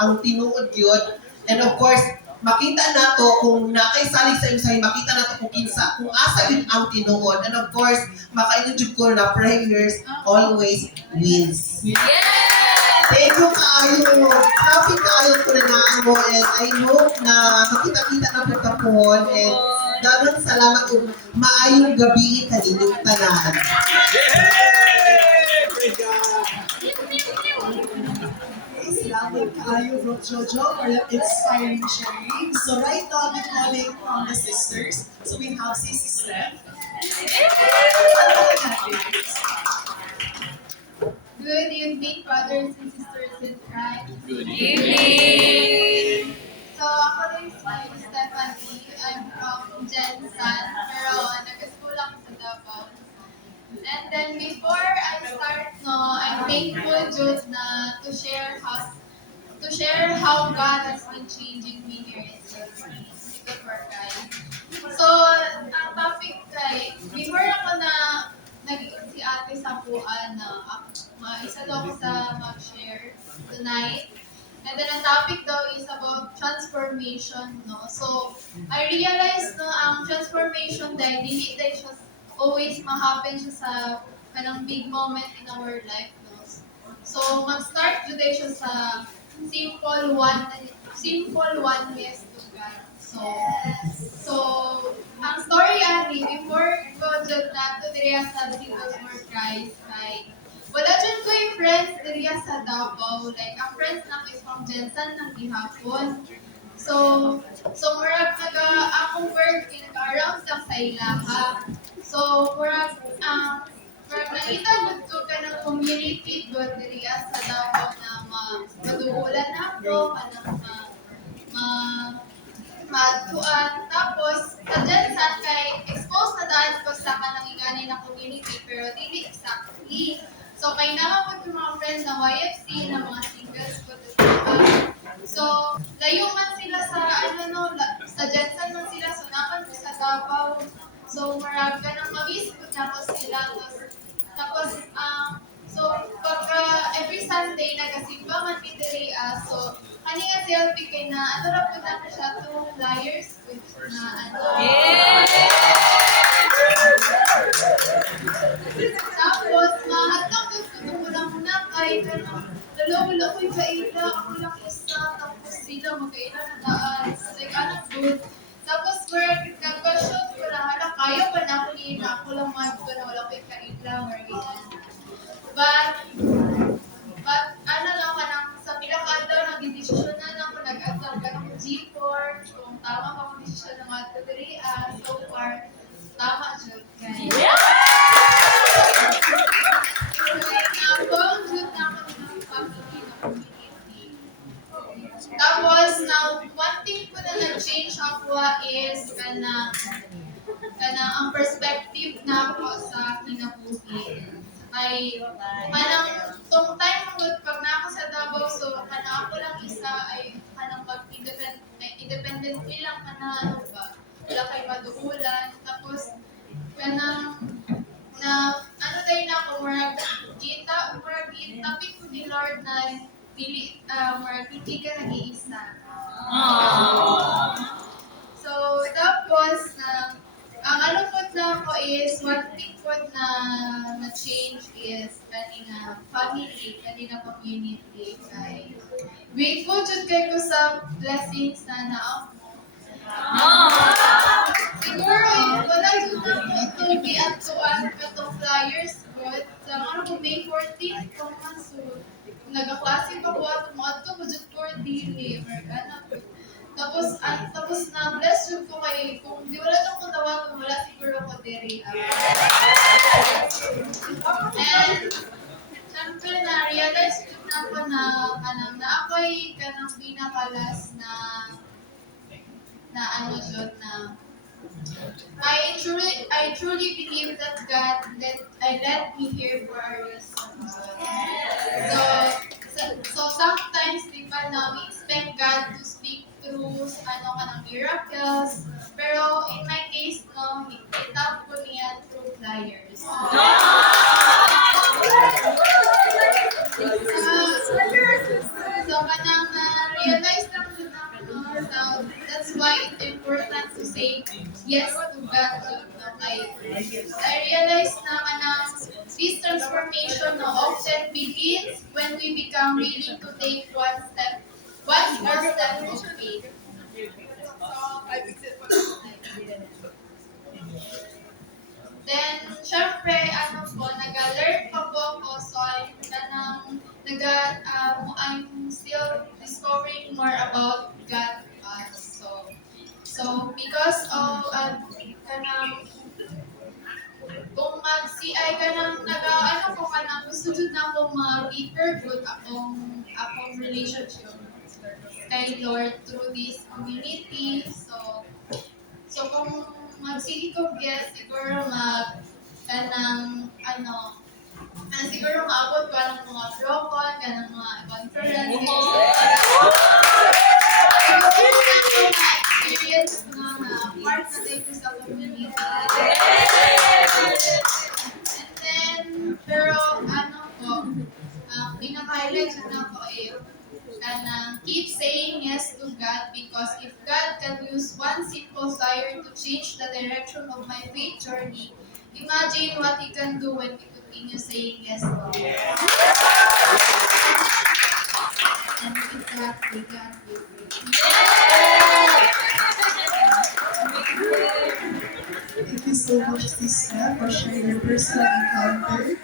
ang tinuod yun. And of course, makita na to kung nakaisali sa imsahin, makita na to kung asa yun ang tinuod. And of course, makainudyo ko na prayers always wins. Yeah! Thank you kaayo. Happy kaayo ko na mo, and I hope na makita-kita na po tapon. And dagang salamat kung maayong gabi kaninyong tanan. Salamat kaayo from Jojo for that inspiring sharing. So right now, we're calling from the sisters. So we have Sis Steph. Good evening, brothers and sisters in Christ. Good evening. So ako rin si Stephanie. I'm from Jensan, pero nag-school ako sa Davao. And then before I start, I'm thankful just to share how God has been changing me here in Sydney. Good work, guys. So, ang topic kay, before ako na nag-iwan si ate sa puan na isa daw ako sa mag-share topic daw is about transformation, no? So, I realized, no, ang transformation dahil dili dahil siya always ma-happen siya sa kanang big moment in our life, no? So, mag-start today siya sa simple oneness to God. So, ang story ani before ko jud nato diriya sa Singles for Christ kay wala dyan ko yung friends diriya sa Davao. Like, ang friends na ko is from Jensen ng gihapon. So murag akong work around lang sa ilaha. So, murag nakita gud ko ka ng community gud diriya sa Davao na maduulan ako, matuan. Tapos, sa Jensen kay expose na daan ko sa kanang ingani na community pero dili exactly. So, kay naman po yung mga friends na YFC, na mga singles po. So, layo man sila sa, sa Jensen man sila, so naman po sa Davao. So, marag ka nang mag-isip na po sila. Tapos, pagka every Sunday, nagasimba man piteri, so, kani nga selfie kay na, ra po na siya, 2 flyers, na Tapos, mahatang gusto ko lang muna kahit dalawa ko yung kaila, ako lang isa, tapos sila magkaila na daan. Like, anak good. Tapos, nagpa-shoot ko lang, kaya pa na ako niya, ako lang mag ko na wala ko yung kaila, or ganyan. But, lang ka nang, sa pinakado, nag-desisyon na ako, nag-attend ka ng G4, kung tama pa akong desisyon ng mga tutori, so far, tama, Jud. Tapos, now, one thing ko na nag-change ako is ang perspective na ako sa kinabuhi. Ay, tong time mo, pag na ako sa Davao, so, ako lang isa, ay, mag-independent lang, wala kayo maduulan. Tapos, tayo na ako, topic ko ni Lord na hindi ka nag-iisa. So, tapos, ang po na ako is, one thing po na change is kanina family, kanina community. Kay grateful jud kay ko sa blessings na naa mo. Siguro, wala jud na ko ito giatuan katong flyers good. Sa May 14 kung so nagaklase pa ko ato mo ato ko jud for daily. Tapos na bless jud ko kay kung di wala tong kung wala siguro ko diri. And syempre na-realize ko na ako na ako'y kanang pinakalas na I truly believe that God led me here for a reason. So sometimes, di ba, na we expect God to speak through kanang miracles. Pero in my case, no, itap ko niya through flyers. So kanang na-realize lang ko na that's why it's important to say yes to God. I realize na this transformation often begins when we become willing to take one more step of faith. Then, syempre, nag-learn pa po ako, so I'm still discovering more about God. So because of kung mag-CI ka nang gusto jud na akong ma-deeper good akong relationship kay Lord through this community. So kung mag-sige ko guess, siguro siguro maabot ko ng mga propon, kanang mga conference. Experience na part na dito sa community. And then, pero pinaka-highlight na ko keep safe because if God can use one simple flyer to change the direction of my faith journey, imagine what He can do when we continue saying yes, Lord. And with that, we God will Thank you so much, Sister, for sharing your personal encounter